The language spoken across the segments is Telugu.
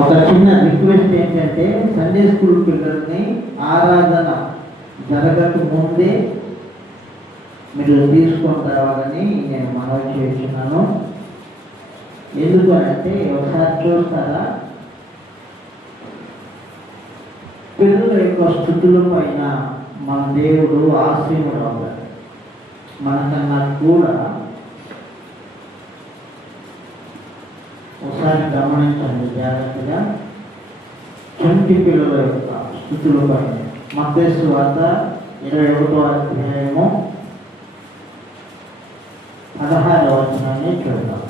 ఒక చిన్న రిక్వెస్ట్ ఏంటంటే సండే స్కూల్ పిల్లల్ని ఆరాధన జరగక ముందే మీరు తీసుకొని రావాలని నేను మనవి చేస్తున్నాను. ఎందుకు అంటే ఒకసారి చూస్తారా, పిల్లల యొక్క స్థుతుల పైన మన దేవుడు ఆశీనుడు అవుతాడు. మనకన్నా కూడా ఒకసారి గమనించండి జాగ్రత్తగా. చంటి పిల్లల యొక్క స్థుతుల పైన మత్తయి సువార్త 21వ అధ్యాయము 16వ వచనాన్ని చూద్దాం.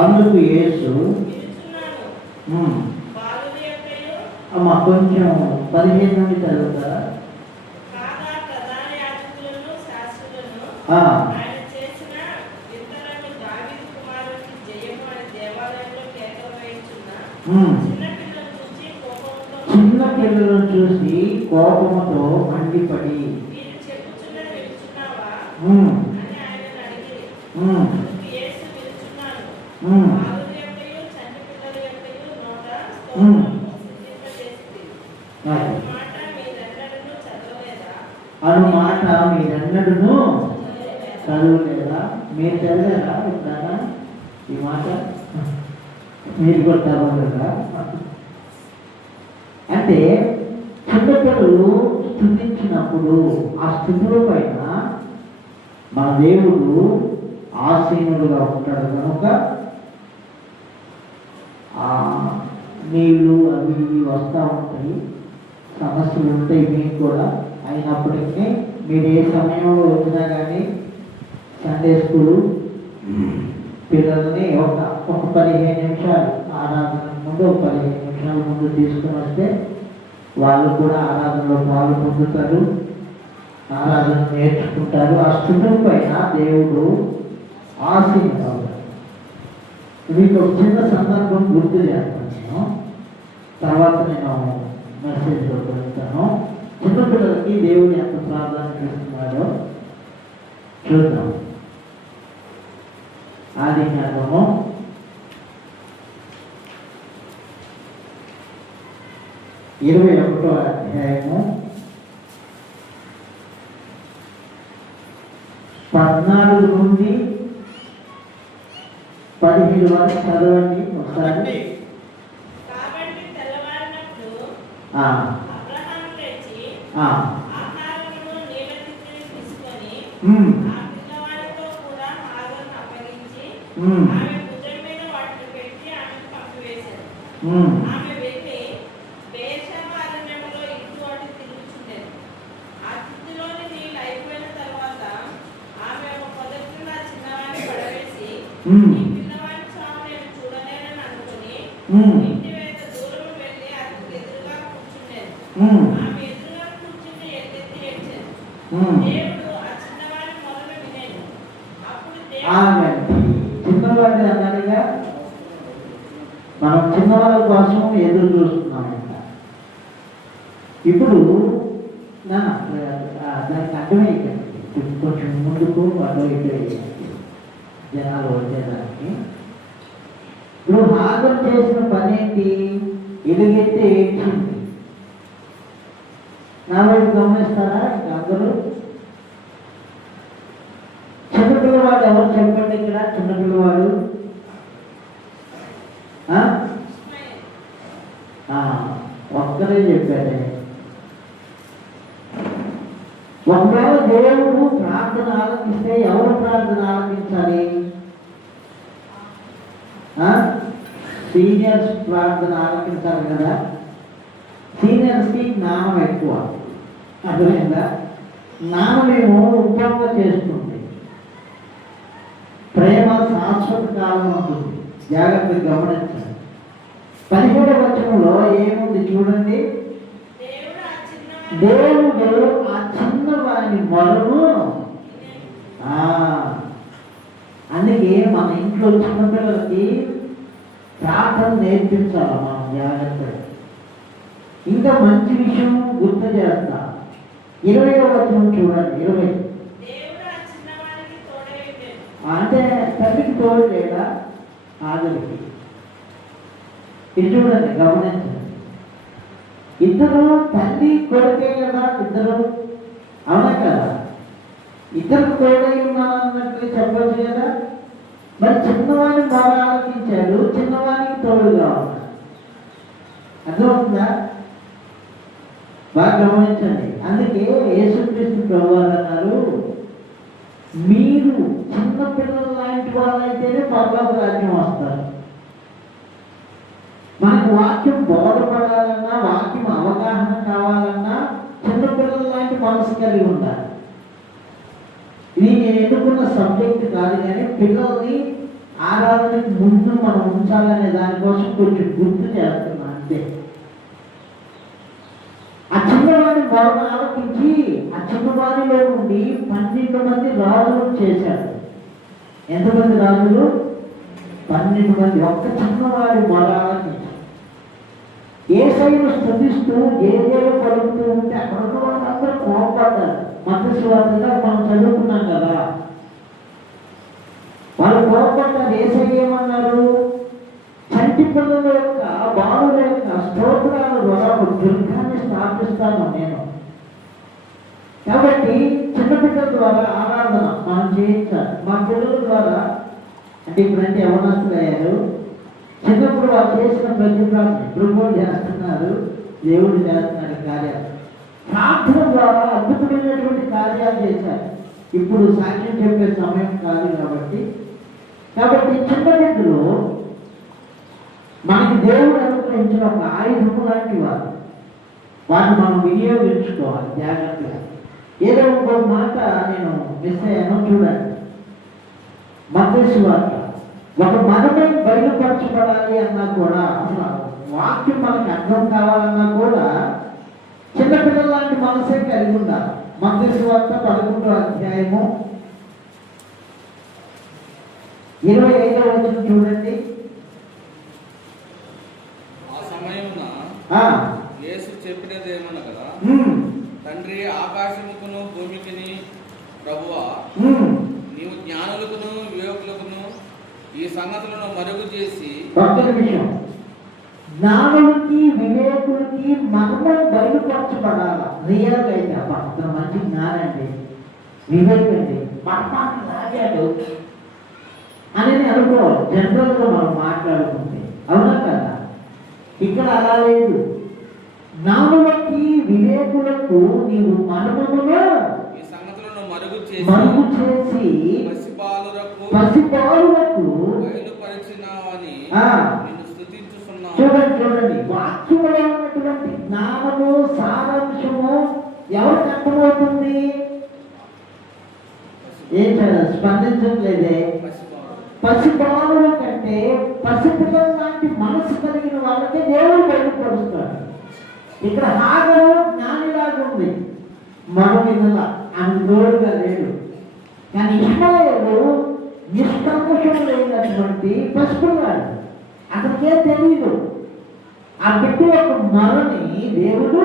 అందుకు యేసు అమ్మ కొంచెం 15 నుండి చదువుతారా? చిన్న పిల్లలను చూసి కోపంతో మండిపడి అన్నమాట మీరెన్నడూ చదవలేదా? మీరు చదివారా ఎప్పుడన్నా ఈ మాట? మీరు కూడా చదవలేదా? అంటే చిన్నపిల్లలు స్థుతించినప్పుడు ఆ స్థుతుల పైన మన దేవుడు ఆసీనుడుగా ఉంటాడు కనుక నీళ్ళు అవి ఇవి వస్తూ ఉంటాయి, సమస్యలు ఉంటాయి మీకు కూడా. అయినప్పటికీ మీరు ఏ సమయంలో వచ్చినా కానీ సండే స్కూలు పిల్లల్ని ఒక 15 నిమిషాలు ఆరాధన ముందు 15 నిమిషాల ముందు తీసుకుని వస్తే వాళ్ళు కూడా ఆరాధనలో పాలు పొందుతారు, ఆరాధన నేర్చుకుంటారు. ఆ స్థుతుల పైన దేవుడు ఆశీర్వాదం. మీకు ఒక చిన్న సందర్భం గుర్తు చేస్తాను నేను, తర్వాత నేను మెసేజ్లో పెడతాను. చిన్నపిల్లలకి దేవుడు ఎంత ప్రాధాన్యత ఇస్తున్నాడో చూద్దాం. ఆదికాండము 21వ అధ్యాయము 14 నుండి 17 వరకు చదవండి ఒకసారి. చిన్నవాడి అన్నదిగా మనం చిన్నవాళ్ళ కోసం ఎదురు చూస్తున్నామంట. ఇప్పుడు దానికి అర్థమైందండి, కొంచెం ముందుకు అటు ఇటు జనాలు వచ్చేదానికి. ఇప్పుడు హాజరు చేసిన పని ఏంటి? ఎలుగెత్తి ఏడ్చింది. నా వైపు గమనిస్తారా? ఇంకా అందరూ చిన్నపిల్లవాడు ఎవరు చెప్పండి ఇక్కడ? చిన్నపిల్లవాడు ఒక్కరే చెప్పారే. ఒకవేళ దేవుడు ప్రార్థన ఆలకిస్తే ఎవరు ప్రార్థన ఆలకించాలి? సీనియర్స్ ప్రార్థన ఆలకించాలి కదా. సీనియర్స్కి జ్ఞానం ఎక్కువ, అర్థమైందా? జ్ఞానమేమో ఉద్యోగం చేస్తుంది, ప్రేమ శాశ్వత కాలం ఉంటుంది. జాగ్రత్తగా గమనించండి. 17వ వచనంలో ఏముంది చూడండి. దేవుడు ఆ చిన్నవాని మొరను, అందుకే మన ఇంట్లో చిన్నపిల్లలకి ప్రార్థన నేర్పించాలి మనం జాగ్రత్తగా. ఇంకా మంచి విషయం గుర్తు చేస్తా. 20వ వచనం చూడండి. 20 తోడు లేదా ఆదరికి. ఇది చూడండి, గమనించండి. ఇద్దరు తల్లి కొడుకే కదా, ఇద్దరు, అవునా కదా? ఇద్దరు తోడై ఉన్నారన్నట్టు చెప్పచ్చు కదా. మరి చిన్నవాడిని బాగా ఆలోచించాడు, చిన్నవాడికి తోడుగా ఉన్నాడు. అర్థమవుతుందా? బాగా గమనించండి. అందుకే యేసుక్రీస్తు ప్రభువారు అన్నారు, మీరు చిన్నపిల్లలు లాంటి వాళ్ళైతేనే పరలోక రాజ్యం వస్తారు. మనకు వాక్యం బోధపడాలన్నా, వాక్యం అవగాహన కావాలన్నా చిన్నపిల్లల లాంటి మనసు కలిగి ఉండాలి. ఇది నేను ఎన్నుకున్న సబ్జెక్ట్ కాదు, కానీ పిల్లల్ని ఆరాధనకి ముందు మనం ఉంచాలనే దానికోసం కొంచెం గుర్తు చేస్తున్నాను అంతే. ఆ చిన్నవాడిని బాగా ఆలోచించి ఆ చిన్నవాడిలో నుండి 12 మంది రాజులు చేశాడు. ఎంతమంది రాజులు? 12 మంది. ఒక్క చిన్నవాడి బాగా ఆలోచించాడు. యేసయ్యను స్తుతిస్తూ జయజయలు పలుకుతూ ఉంటే అక్కడ ఉన్న వాళ్ళందరూ కోపడ్డారు. మత్తయి సువార్తలో మనం చదువుకున్నాం కదా. వాళ్ళు కోపడ్డారు. యేసయ్య ఏమన్నారు? చంటి పిల్లల యొక్క, బాలుల యొక్క స్తోత్రాల ద్వారా ఒక దుర్గాన్ని స్థాపిస్తాను నేను. కాబట్టి చిన్నపిల్లల ద్వారా ఆరాధన మనం చేయించాలి. మా పిల్లల ద్వారా, అంటే ఇప్పుడంటే యవనస్తులు అయ్యారు, చిన్నప్పుడు వాళ్ళు చేసిన ప్రతి ప్రార్థన ఇప్పుడు చేస్తున్నారు, దేవుడు చేస్తున్నాడు కార్యాలు. ప్రార్థన ద్వారా అద్భుతమైనటువంటి కార్యాలు చేశారు. ఇప్పుడు సాక్ష్యం చెప్పే సమయం కాదు కాబట్టి చిన్న బిడ్డలు మనకి దేవుడు అనుగ్రహించిన ఒక ఆయుధము లాంటి వారు. వాటిని మనం వినియోగించుకోవాలి జాగ్రత్తగా. ఏదో ఒక మాట నేను మిస్ అయ్యాను, చూడండి. మత్తయి సువార్త ఒక మనమే బయలుపరచబడాలి అన్నా కూడా, అసలు వాక్యం మనకు అర్థం కావాలన్నా కూడా చిన్నపిల్లల లాంటి మనసే కలిగి ఉండాలి. మత్తయి సువార్త 11వ అధ్యాయము 25వ వచనం చూడండి. ఆ సమయమున యేసు చెప్పినదేమనగా, తండ్రి, ఆకాశముకును భూమికిని ప్రభువా, నీవు జ్ఞానులకును వివేకులకును ఈ సంగతులను మరుగు చేసి. ఒక్క నిమిషం. జ్ఞానులకి వివేకులకి మర్మం బయలుపరచబడాలి. రియల్గా అయితే అంత మంచి జ్ఞానండి, వివేకండి, మర్మాన్ని లాగాడు అని అనుకోవాలి. జనరల్గా మనం మాట్లాడుకుంటే, అవునా కదా? ఇక్కడ అలా లేదు. జ్ఞానులకి వివేకులకు నీవు మర్మమును ఈ సంగతులను మరుగు చేసి పసిబాలులకు బయలుపరిచినావని నిన్ను స్తుతించుచున్నాను. చూడండి, వాక్యంలో ఉన్నటువంటి జ్ఞానము, సారాంశము ఎవరికి అర్థమవుతుంది? ఏం స్పందించట్లేదే. పసిబాలుల కంటే పసిపిల్లల లాంటి మనసు కలిగిన వాళ్ళకే దేవుడు బయలుపరుస్తాడు. ఇక్కడ హాగరు జ్ఞానిలాగా ఉంది, మరొకలా ఆమె తోడుగా లేడు. కానీ ఇష్మాయేలు నిష్కల్మషం లేనటువంటి పసిపిల్లాడు, అతనికే తెలియదు. ఆ బిడ్డ యొక్క మరణి దేవుడు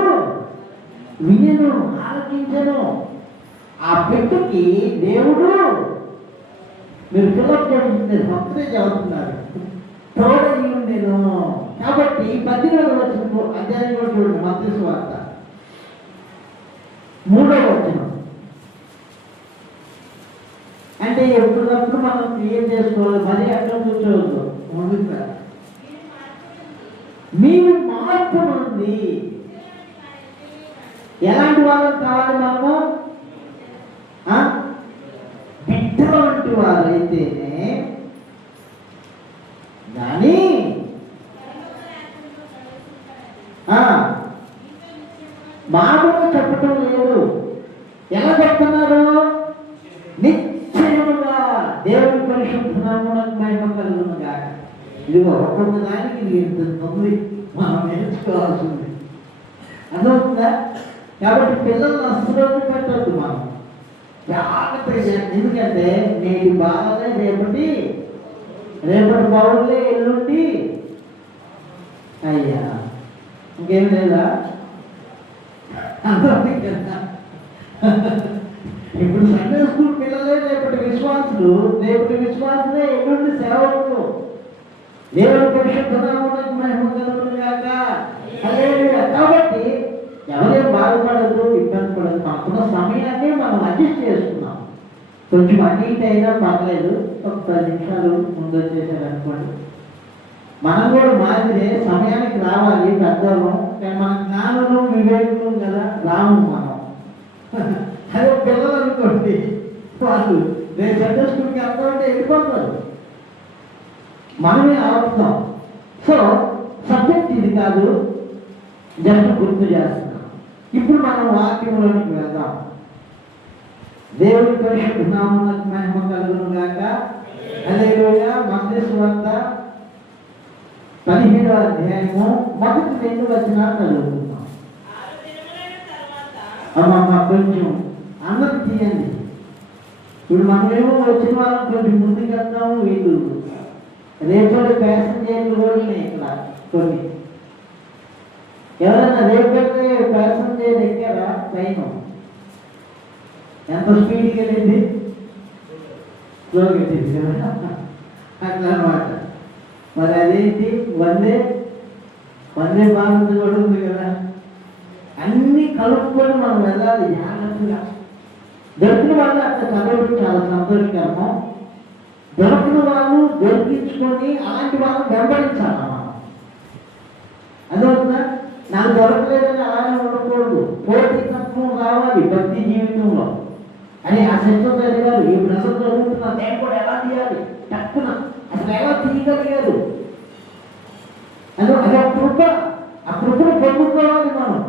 వినను, ఆలకించను. ఆ బిడ్డకి దేవుడు, మీరు పిల్లలు భక్తులే చదువుతున్నారు, తోడని నేను. కాబట్టి 18వ వచనం అధ్యాయం కూడా చూడండి, మత్తయి సువార్త 3వ వచనం. అంటే ఎప్పుడప్పుడు మనం క్రియేట్ చేసుకోవాలి, మరీ అర్థం కూర్చోవద్దు. ముందుగా మీరు మార్పు ఉంది. ఎలాంటి వాళ్ళకి కావాలి మనము? బిడ్డల వంటి వారైతేనే కానీ మామూలుగా చెప్పటం లేదు. ఎలా చెప్తున్నారు? నిశ్చయముగా దేవుని పరిశుద్ధ నామమునకు మహిమ కలుగును గాక. ఇదిగో ఒక్కొక్క దానికి ఉంది, మనం నేర్చుకోవాల్సింది. అర్థమవుతుందా? కాబట్టి పిల్లల్ని అస్సలు పెట్టద్దు మనం, జాగ్రత్తగా. ఎందుకంటే నేటి బాధలే రేపటి బావులే ఎల్లుండి. అయ్యా ఇంకేం లేదా? అర్థమైంది కదా? ఇప్పుడు సండే స్కూల్ పిల్లలే రేపటి విశ్వాసం. విశ్వాసులు, రేపటి విశ్వాసులే ఎటువంటి సేవకులు. దేవుని పరిశుద్ధ నామమునకు మహిమ కలుగును గాక. హల్లెలూయా. కాబట్టి ఎవరేం బాధపడదు, ఇబ్బంది పడదు. మనకున్న సమయాన్ని మనం అడ్జస్ట్ చేసుకున్నాం. కొంచెం అటు ఇటు అయినా పర్లేదు, ఒక 10 నిమిషాలు ముందు వచ్చేసారనుకోండి. మనం కూడా మాదిరే సమయానికి రావాలి పెద్దలు. కానీ మన జ్ఞానులు వివేకులు కదా, రాము మనం. అదే పిల్లలు అనుకోండి, వాళ్ళు నేను సండే స్కూల్కి వెళ్తామంటే వెళ్ళిపోతారు, మనమే ఆపుతాం. సో సబ్జెక్ట్ ఇది కాదు, జస్ట్ గుర్తు చేస్తున్నాం. ఇప్పుడు మనం వాక్యంలోనికి వెళ్దాం. దేవుని పరిశుద్ధ నామమునకు మహిమ కలుగును గాక. హల్లెలూయా. మత్తయి సువార్త 17వ అధ్యాయము 1-2 వచనాలు చదువుతున్నాం. అమ్మమ్మ కొంచెం అన్నది తీయండి. ఇప్పుడు మనమేమో వచ్చిన వాళ్ళం కొంచెం ముందుకు వెళ్తాము. వీళ్ళు రేపటి ప్యాసింజర్లు కూడా ఉన్నాయి ఇక్కడ కొన్ని. ఎవరైనా రేపటి ప్యాసింజర్ ఎక్కారా? ట్రైన్ ఎంత స్పీడ్కి వెళ్ళింది? స్లోగా వెళ్ళింది కదా, అట్లా అనమాట. మరి అదేంటి, వందే భారత్ కూడా ఉంది కదా. అన్నీ కలుపుకొని మనం వెళ్ళాలి జాగ్రత్తగా. దొరికిన వాళ్ళు అక్కడ చదవడం చాలా సంతోషకరము. దొరికిన వాళ్ళు దొరికించుకొని అలాంటి వాళ్ళు వెంబడించాలి మనం. అదవుతుందా? నాకు దొరకలేదని అలానే ఉండకూడదు. పోటీతత్వం రావాలి భక్తి జీవితంలో. అని ఆ శిక్షణ గారు ఈ బ్రదర్ చదువుతున్నా, నేను కూడా ఎలా తీయాలి తక్కువ, అసలు ఎలా తీయగలిగారు? అదే కృప. ఆ కృపను పొందుకోవాలి మనం.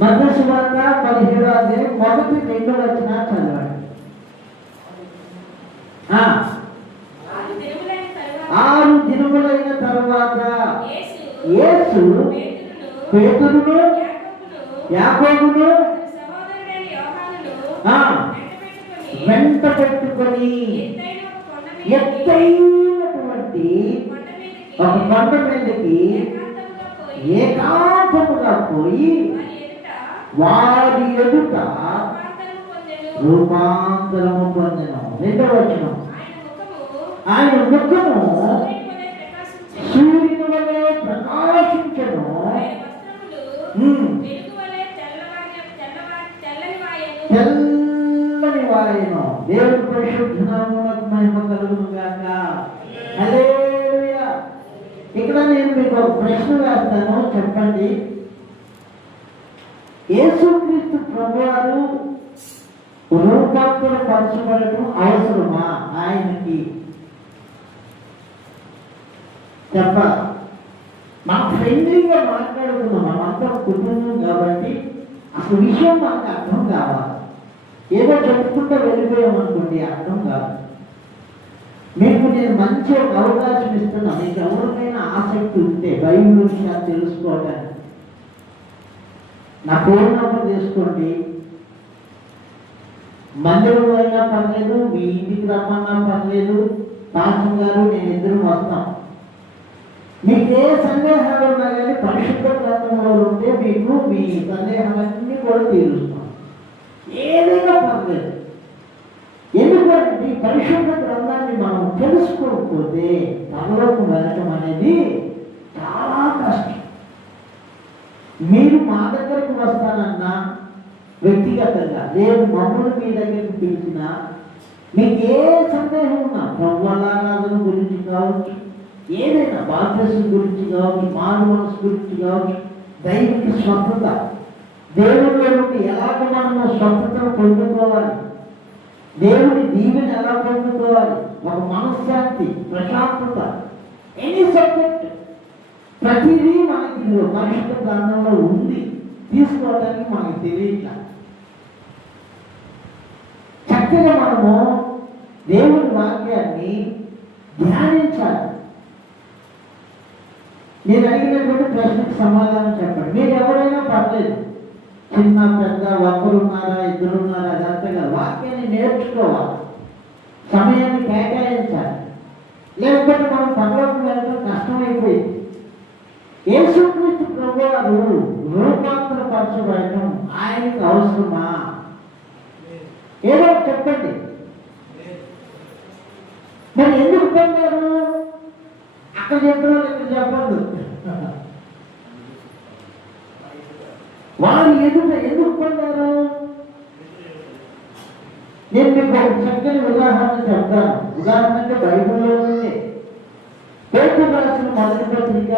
మత్తయి సువార్త 17వ అధ్యాయం 1-2 వచనాలు చదవండి. 6 దినములైన తరువాత యేసు పేతురును యాకోబును వెంట పెట్టుకొని ఎత్తైనటువంటి ఒక కొండ మీదకి ఏకాంతముగా పోయి వారి ఎదుట రూపాంతరము పొందెను. 2వ వచనం, ఆయన ముఖము సూర్యుని వలె ప్రకాశించెను, తెల్లని వాయెను. దేవుని పరిశుద్ధ నామమునకు మహిమ కలుగును గాక. హల్లెలూయా. ఇక్కడ నేను మీకు ఒక ప్రశ్న వేస్తాను, చెప్పండి. యేసుక్రీస్తు ప్రభువారు రూపాంతరపరచబడటం అవసరమా ఆయనకి? చెప్పాలి. మనం ఫ్రెండ్లీగా మాట్లాడుకున్నాం, మనంతా కుటుంబం కాబట్టి అసలు విషయం మనకు అర్థం కావాలి. ఏదో చెప్పుకుంటూ వెళ్ళిపోయామనుకోండి, అర్థం కాదు. మీకు నేను మంచి ఒక అవకాశం ఇస్తున్నా. మీకు ఎవరికైనా ఆసక్తి ఉంటే బైబిల్ విషయాలు తెలుసుకోవడానికి నా ఫోన్ నంబర్ తీసుకోండి. మందిరంలో అయినా పర్లేదు, మీ ఇంటికి రమ్మన్నా పర్లేదు, పాస్టర్ గారు నేను ఇద్దరం వస్తాం. మీకు ఏ సందేహాలు ఉన్నా కానీ పరిశుద్ధ గ్రంథంలో ఉంటే మీకు మీ సందేహాలన్నీ కూడా తీరుస్తాం. ఏదైనా పర్లేదు. ఎందుకంటే పరిశుద్ధ గ్రంథాన్ని మనం తెలుసుకోకపోతే పరలోకం వెళ్ళటం అనేది చాలా కష్టం. మీరు మా దగ్గరకు వస్తానన్నా వ్యక్తిగతంగా, లేదు మమ్మల్ని మీ దగ్గరికి పిలిచినా, మీకు ఏ సందేహం ఉన్నా ప్రభువారాధన గురించి కావచ్చు, ఏదైనా బాప్తిస్మం గురించి కావచ్చు, మారు మనసు గురించి కావచ్చు, దైవిక స్వస్థత, దేవుని నుండి ఎలాగ మనము స్వస్థతను పొందుకోవాలి, దేవుని దీవెన ఎలా పొందుకోవాలి, ఒక మనశ్శాంతి, ప్రశాంతత, ఎనీ సబ్జెక్ట్ ప్రతిదీ మనకి పరిశుద్ధ గ్రంథంలో ఉంది. తీసుకోవడానికి మనకి తెలియట్లా. చక్కగా మనము దేవుని వాక్యాన్ని ధ్యానించాలి. నేను అడిగినటువంటి ప్రశ్నకు సమాధానం చెప్పండి. మీరు ఎవరైనా పర్లేదు, చిన్న పెద్ద, ఒకరున్నారా ఇద్దరున్నారా, అదంతగా వాక్యాన్ని నేర్చుకోవాలి, సమయాన్ని కేటాయించాలి. లేకపోతే మనం పరలోకం వెళ్ళడం కష్టమైపోయింది. యేసుక్రీస్తు ప్రభువారు రూపాంతరపరచబడటం ఆయనకు అవసరమా? ఏదో చెప్పండి. మరి ఎందుకు పొందారు? అక్కడ చెప్పిన ఇక్కడ చెప్పండి. వారు ఎదుట ఎందుకు పొందారు? నేను మీకు ఒక చక్కని ఉదాహరణ చెప్తాను. ఉదాహరణ అంటే బైబిల్లో ఉంది. పేతురు రాసిన మొదటి పత్రిక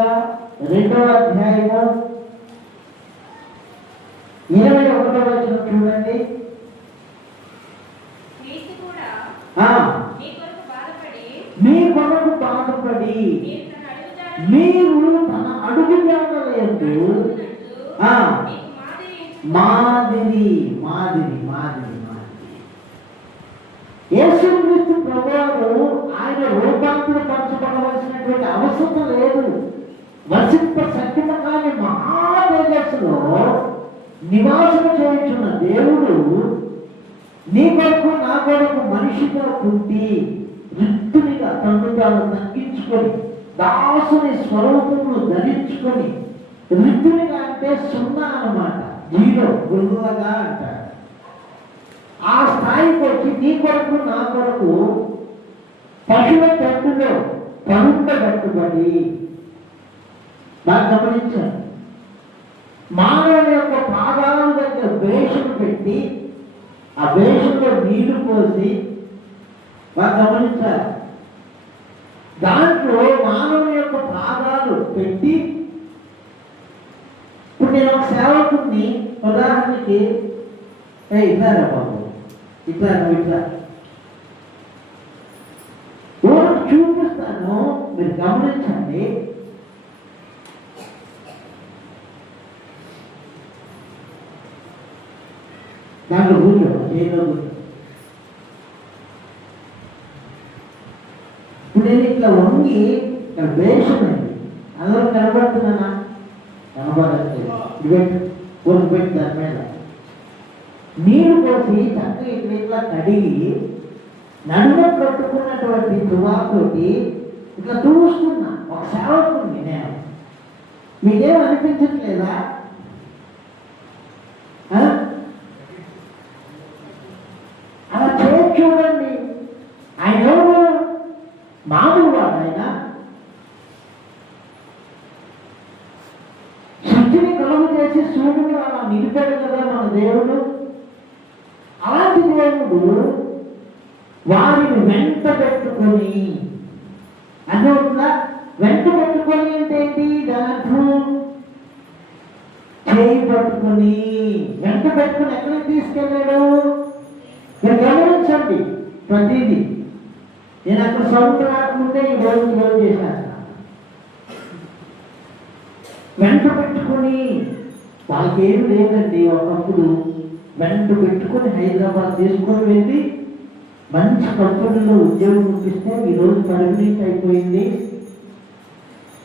2వ అధ్యాయము 21వ వచనం చూడండి. మీ కొరకు బాధపడి మీరు తన అడుగు జాడలయందు మాదిరి మాదిరి మాదిరి యేసుక్రీస్తు ప్రభువు ఆయన రూపాంతరపరచబడవలసినటువంటి అవసరం లేదు. వసింప సత్యమ కాని మహాతేజస్సులో నివాసం చేయించున్న దేవుడు నీ కొరకు నా కొరకు మనిషిగా పుట్టి రిక్తునిగా తను తాను తగ్గించుకొని దాసుని స్వరూపమును ధరించుకొని, రిక్తునిగా అంటే సున్నా అన్నమాట, జీరో, గురువుగా అంటారు. ఆ స్థాయికి వచ్చి నీ కొరకు నా కొరకు పశువుల తట్టులో పరుండబెట్టుబడి, బాగా గమనించాను, మానవుని యొక్క పాదాల దగ్గర బేషను పెట్టి ఆ బేషంలో నీళ్లు పోసి, బాగా గమనించాలి, దాంట్లో మానవుని యొక్క పాదాలు పెట్టి, ఇప్పుడు నేను ఒక సేవకుని ఉదాహరణకి ఇట్లారా బాబు, ఇట్లా నువ్వు ఇట్లా ఊరికి చూపిస్తాను, మీరు గమనించండి. దాంట్లో కూర్చో, చేయలో కూర్చో. ఇప్పుడు నేను ఇట్లా వంగి ఇక్కడ వేషమైంది, అందరూ కనబడుతున్నానా? కనబడట్లేదు. ఊరికి పెట్టి దాని మీద నీరు పోసి చక్కగా ఇక్కడ ఇట్లా కడిగి నడుమ కట్టుకున్నటువంటి తువాతోటి ఇట్లా చూస్తున్నా ఒక సేవకుని నేను. మీకేం అనిపించట్లేదా? అలా చేసి చూడండి. ఆయన ఎవరు? మామూలు వాడు. ఆయన సృష్టిని కలుగు చేసి సూర్యుడు అలా నిలిపాడు కదా మన దేవుడు. అలాంటి దేవుడు వారిని వెంట పెట్టుకొని, అర్థమవుతుందా? వెంట పెట్టుకొని అంటే ఏంటి? దాంట్లో చేయి పట్టుకొని వెంట పెట్టుకుని ఎక్కడికి తీసుకెళ్ళాడు? మీరు గమనించండి ప్రతిదీ. నేను అక్కడ సౌండ్ రాకముందే ఈ రోజు లోన్ చేశాను. వెంట పెట్టుకొని, వాళ్ళకి ఏం లేదండి. ఒకప్పుడు వెంట పెట్టుకొని హైదరాబాద్ తీసుకొని వెళ్ళి మంచి కంపెనీలో ఉద్యోగం చూపిస్తే ఈరోజు పర్మనెంట్ అయిపోయింది.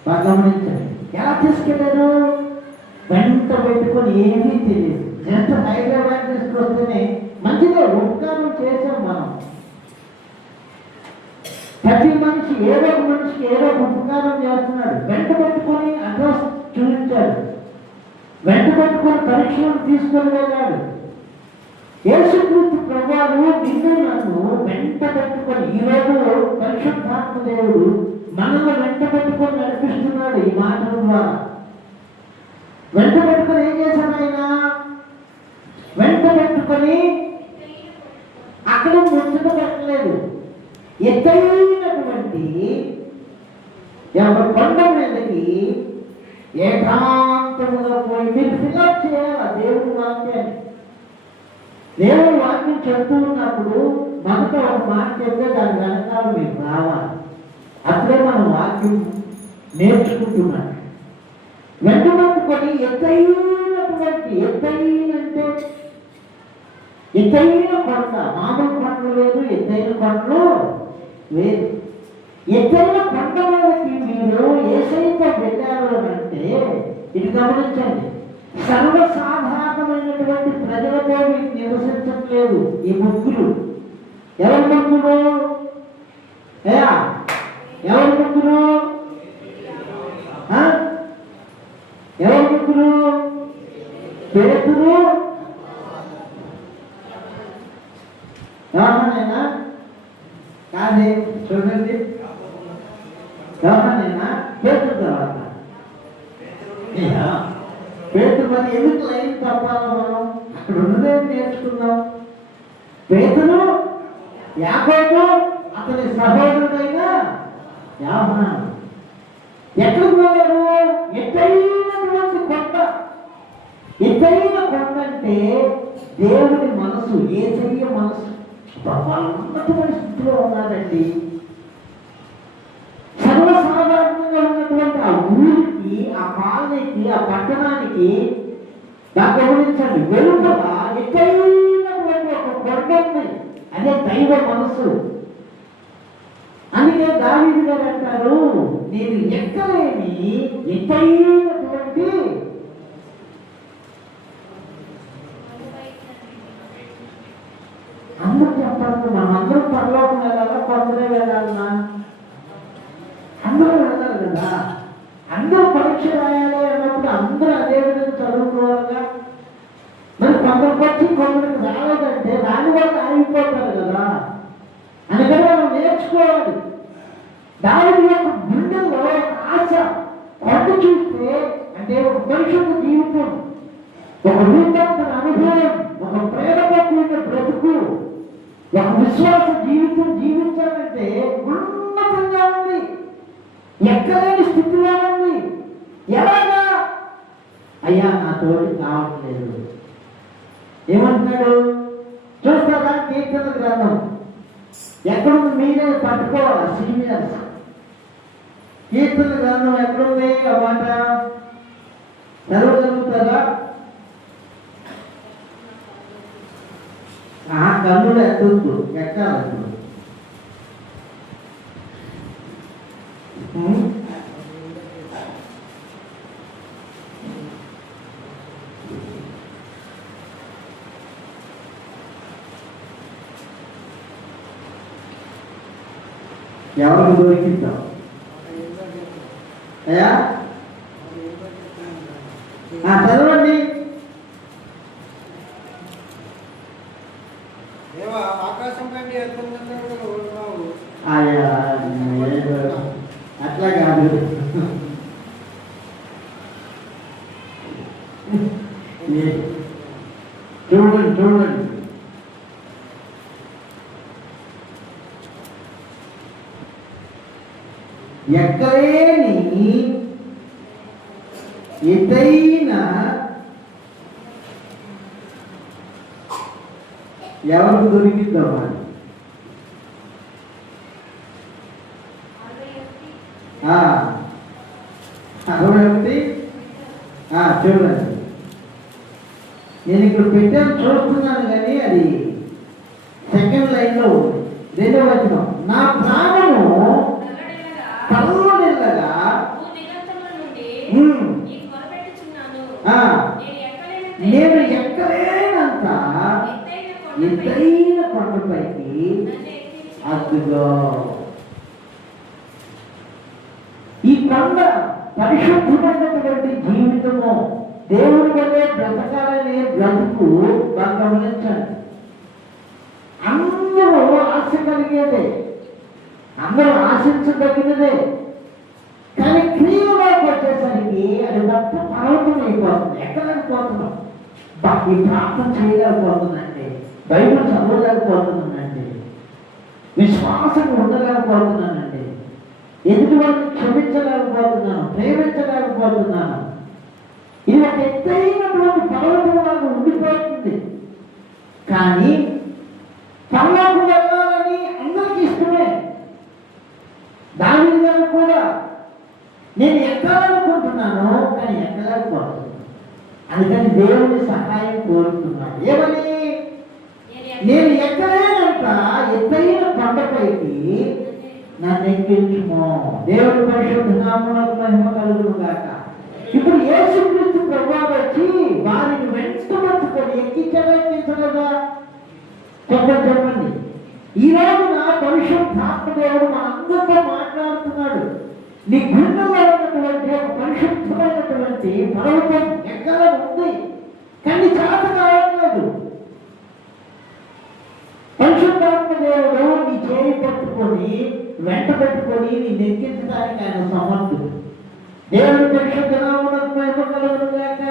బాగా గమనించండి. ఎలా తీసుకెళ్ళారు? వెంట పెట్టుకొని, ఏమీ తెలియదు. జస్ట్ హైదరాబాద్ తీసుకొస్తేనే మంచిగా ఉపకారం చేసాం మనం. ప్రతి మనిషి ఏదో ఒక మనిషికి ఏదో ఒక ఉపకారం చేస్తున్నాడు. వెంట పెట్టుకొని అడ్రస్ చూపించాడు, వెంట పెట్టుకొని పరీక్షలు తీసుకొని వెళ్ళాడు. యేసుక్రీస్తు ప్రభువు నిన్ను నన్ను వెంట పెట్టుకొని, ఈరోజు పరిశుద్ధాత్మ దేవుడు మనల్ని వెంట పెట్టుకొని నడిపిస్తున్నాడు. ఈ మాటల ద్వారా వెంట పెట్టుకొని ఏం చేశాడు ఆయన? వెంట పెట్టుకొని అక్కడ ముచ్చట పెట్టలేదు. ఎత్తైనటువంటి కొండ మీదకి ఏకాంతముగా పోయి మీరు ఫిల్అప్ చేయాలి దేవుడి వాక్యాన్ని. దేవుడి వాక్యం చెప్తూ ఉన్నప్పుడు మనతో ఒక మాట చెప్తే దాని వెనకాల మీరు రావాలి. అప్పుడే మనం వాక్యం నేర్చుకుంటున్నాం. వెంటబట్టుకొని ఎత్తైనటువంటి, ఎత్తైనంటే ఎత్తైన కొండ, మామూలు కొండలు లేదు, ఎత్తైన కొండలు లేదు. ఎత్తైన కొండ మీదకి మీరు ఏసైతో వెళ్ళారు అంటే ఇది గమనించండి. సర్వసాధారణమైనటువంటి ప్రజలతో మీకు నివసించట్లేదు ఈ ముగ్గులు. ఎవరి ముగ్గులు? ఎవరి ముగ్గులు? ఎవరి ముగ్గులు? పేతురు యోహానేనా కాదే, చూడండి, యోహానేనా పేతురు తర్వాత పేతురు. మరి ఎందుకు లైన్ తప్పాలి? మనం అక్కడ ఉన్నదే నేర్చుకుందాం. పేతురు, యాకోబు, అతని సహోదరుడైన యోహాను ఎక్కడికి పోయారు? ఎత్తైనటువంటి కొండ. ఎత్తైన కొండ అంటే దేవుడి మనసు, యేసయ్య మనసు. ఉన్నతమైన స్థితిలో ఉన్నారండి. సర్వసాధారణంగా ఉన్నటువంటి ఆ ఊరికి, ఆ కాలనీకి, ఆ పట్టణానికి దాన్ని గమనించండి, వెలుపల ఎత్తైనటువంటి ఒక కొండ ఉంది. అదే దైవ మనసు. అందుకే దావీదు గారు అంటారు, నేను ఎక్కలేని ఎత్తైనటువంటి అందరూ చెప్పాలి. మనం అందరూ పరలోకం వెళ్ళాలా, కొందరే వెళ్ళాలన్నా? అందరూ వెళ్ళాలి కదా. అందరూ పరీక్ష రాయాలి అన్నప్పుడు అందరూ అదే విధంగా చదువుకోవాలిగా. మరి కొందరికి వచ్చి కొందరికి రాలేదంటే దాని వల్ల ఆగిపోతారు కదా. అందుకని మనం నేర్చుకోవాలి. దాని యొక్క గుండెల్లో ఆశ కొండ చూస్తే, అంటే ఒక మనుషుల జీవితం, ఒక రూపాంతర అనుభవం, ఒక ప్రేమతో కూడిన బ్రతుకు, ఒక విశ్వాస జీవితం జీవించాలంటే ఉన్నతంగా ఉంది, ఎక్కలేని స్థితిలో ఉంది. ఎలాగా? అయ్యా నా తోటి కావట్లేదు. ఏమంటున్నాడు చూస్తారా? కీర్తన గ్రంథం ఎక్కడుంది? మీరే పట్టుకోవాలి సీనియర్స్. కీర్తన గ్రంథం ఎక్కడుంది? ఆ మాట చదవగలుగుతారా? ఆ కన్నుడు ఎత్తు ఎక్కాలి. ఎవరికి దొరికిద్దాం అయ్యా? చదవండి. ఆకాశం కంటే అట్లా కాదు. చూడండి చూడండి, ఎక్కలేని ఎత్తైన ఎవరికి దొరికిద్దామా? అరవై చూడండి, నేను ఇక్కడ పెట్టాను చూస్తున్నాను కానీ అది సెకండ్ లైన్లో ఉంది. రెండవ వచనం, నా ప్రాణము తల్లడిల్లగా నేను ఎక్కలేనంత ఎత్తైన కొండపైకి అద్దుగా. ఈ కొండ పరిశుద్ధమైనటువంటి జీవితము, దేవుడి వల్లే బ్రతకాలనే బ్రతుకు బాగా గమనించండి. అందరూ ఆశ కలిగేదే, అందరూ ఆశించదగినదే, కానీ క్రియలోకి వచ్చేసరికి అది మొత్తం పర్వతం అయిపోతుంది. ఎక్కలేకపోతున్నాం. ఈ ప్రార్థన చేయలేకపోతుందండి, బైబిల్ చదవలేకపోతున్నానండి, విశ్వాసం ఉండలేకపోతున్నానండి, ఎదుటి వాళ్ళని క్షమించలేకపోతున్నాను, ప్రేమించలేకపోతున్నాను. ఇది ఒక ఎత్తైనటువంటి పర్వతంలాగా ఉండిపోతుంది. కానీ పరలోకం వెళ్ళాలని అందరికీ ఇష్టమే. దాని మీద కూడా నేను ఎక్కాలనుకుంటున్నాను కానీ ఎక్కలేకపోతున్నాను. అందుకని దేవుని సహాయం కోరుతున్నాను. ఏమని? నేను ఎక్కలేనంత ఎత్తైన కొండపైకి నన్ను ఎక్కించుమో. దేవుని పరిశుద్ధ నామమునకు మహిమ కలుగును గాక. ఇప్పుడు యేసుక్రీస్తు ప్రభువు వచ్చి వారిని వెంటబెట్టుకొని ఎక్కించలేదా? చెప్పండి. ఈ రోజున పరిశుద్ధాత్మ దేవుడు మనందరితో మాట్లాడుతున్నాడు. నీ గుండెలో ఉన్నటువంటి ఒక పరిశుద్ధమైనటువంటి పర్వతం ఎక్కడ ఉంది కానీ చేత కావట్లేదు. పరిశుద్ధ పరిశుద్ధాత్మ దేవుడు నీ చేయి పట్టుకొని వెంట పెట్టుకొని నీ నెక్కించడానికి ఆయన సమర్థుడు. దేవుని పరిశుద్ధ నామమునకు మహిమ కలుగును గాక.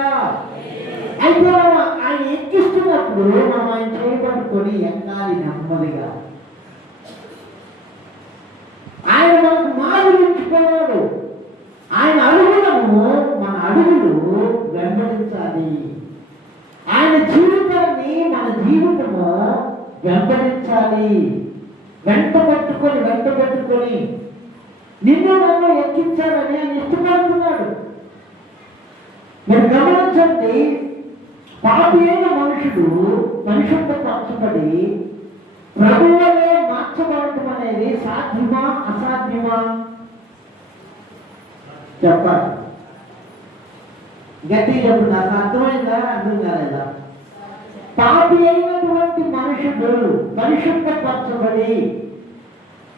అయితే మనం ఆయన ఎక్కిస్తున్నప్పుడు మనం ఆయన చేయి పట్టుకొని ఎక్కాలి నెమ్మదిగా. ఆయన మనకు మాదిరించుకున్నాడు. ఆయన అడుగులను మన అడుగులు వెంబడించాలి. ఆయన జీవితాన్ని మన జీవితము వెంబడించాలి. వెంట పెట్టుకొని నిన్ను నన్ను ఎక్కించాలని ఆయన ఇష్టపడుతున్నాడు. మీరు గమనించండి, పాపి అయిన మనుషుడు పరిశుద్ధపరచబడి ప్రభువులో మార్చబడటం అనేది సాధ్యమా అసాధ్యమా చెప్పాలి. గట్టి చెప్పు, నాకు అర్థమైందా అర్థం కాలేదా? పాపి అయినటువంటి మనుషుడు పరిశుద్ధపరచబడి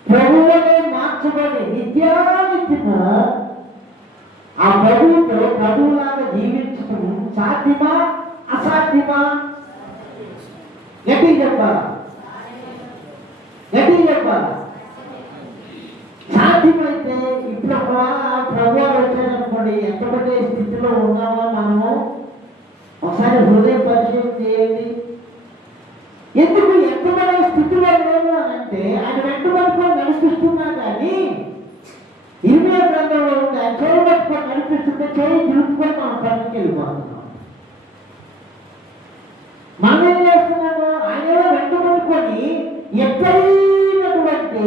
ప్రభువులో మార్చబడి నిత్యానిత్యము ఆ ప్రభువులాగా జీవించడం సాధ్యమా అసాధ్యమా? గట్టి చెప్పాలా? సాధ్యమైతే ఇప్పుడు ప్రభువు వచ్చారనుకోండి, ఎంతమంది స్థితిలో ఉన్నామో మనము ఒకసారి హృదయ పరిశీలన చేయండి. ఎందుకు ఎంతమంది స్థితిలో లేవు అనంటే ఆయన వెంట పట్టుకొని నడిపిస్తున్నా కానీ ఇరవై గ్రంథంలో ఉంటే ఆయన చేయి పట్టుకొని నడిపిస్తుంటే చేయి తిరుగుకొని మనం పనికి వెళ్ళిపోతున్నాం. మనం ఏం చేస్తున్నాము? ఆయన వెంట పట్టుకొని ఎక్కడైనటువంటి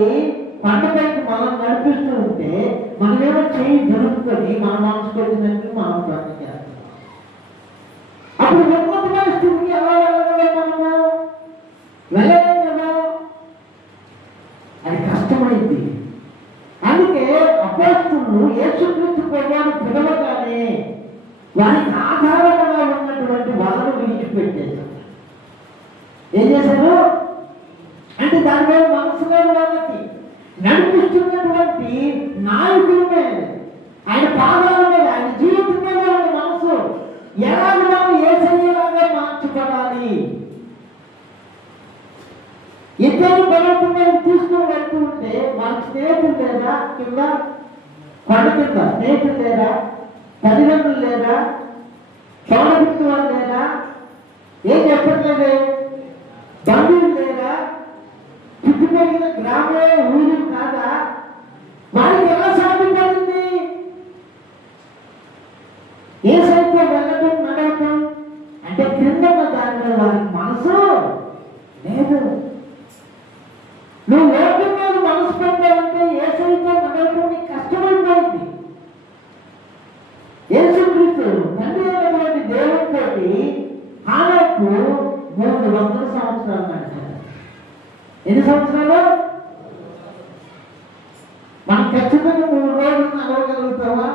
పంటపైకి మనం నడిపిస్తూ ఉంటే మనమేమో చేయి జరుపుకొని మన మనసు పెట్టినట్టు మనం బ్రతికేస్తున్నాం. అప్పుడు ఉన్నతమైన స్థితికి ఎలా వెళ్ళగలం? మనము వెళ్ళలేం కదా, అది కష్టమైంది. అందుకే అపోస్తలులు యేసుక్రీస్తు ప్రభువును పిలవగానే వారికి ఆధారంగా ఉన్నటువంటి వాళ్ళను విడిచిపెట్టేశారు. ఏం చేశారు అంటే దాని మీద మనసు లేదు వాళ్ళకి. నడిపిస్తున్నటువంటి నాయకులమే ఆయన పాదాల మీద, ఆయన జీవితం మీద ఉన్న మనసు. ఎలాగ మనం యేసయ్యలాగా మార్చబడాలి? ఇద్దరు పర్వతం మీద తీసుకుని వెళ్తూ ఉంటే వాళ్ళ స్నేహితులు లేరా? కింద కొండ కింద స్నేహితులు లేరా? తల్లిదండ్రులు లేరా? సోదరుడు వాళ్ళు లేరా? ఏం చెప్పట్లేదు. బంధువులు లేరా? చుట్టుపక్కల గ్రామం ఊరు కాదా? వారికి ఎలా సాధ్యపడింది? ఏ సైట్లో వెళ్ళడం నడవటం అంటే కింద దాని మీద వారికి మనసు లేదు. నువ్వు లోకం మీద మనసు పెట్టావంటే ఏ సైట్లో నడవటం నీకు కష్టమైపోయింది. యేసుక్రీస్తు తండ్రి అయినటువంటి దేవుడితోటి హానోకు 300 సంవత్సరాలు నడిచారు. ఎన్ని సంవత్సరాలు? మనం ఖచ్చితంగా 3 రోజులు నడవగలుగుతావా?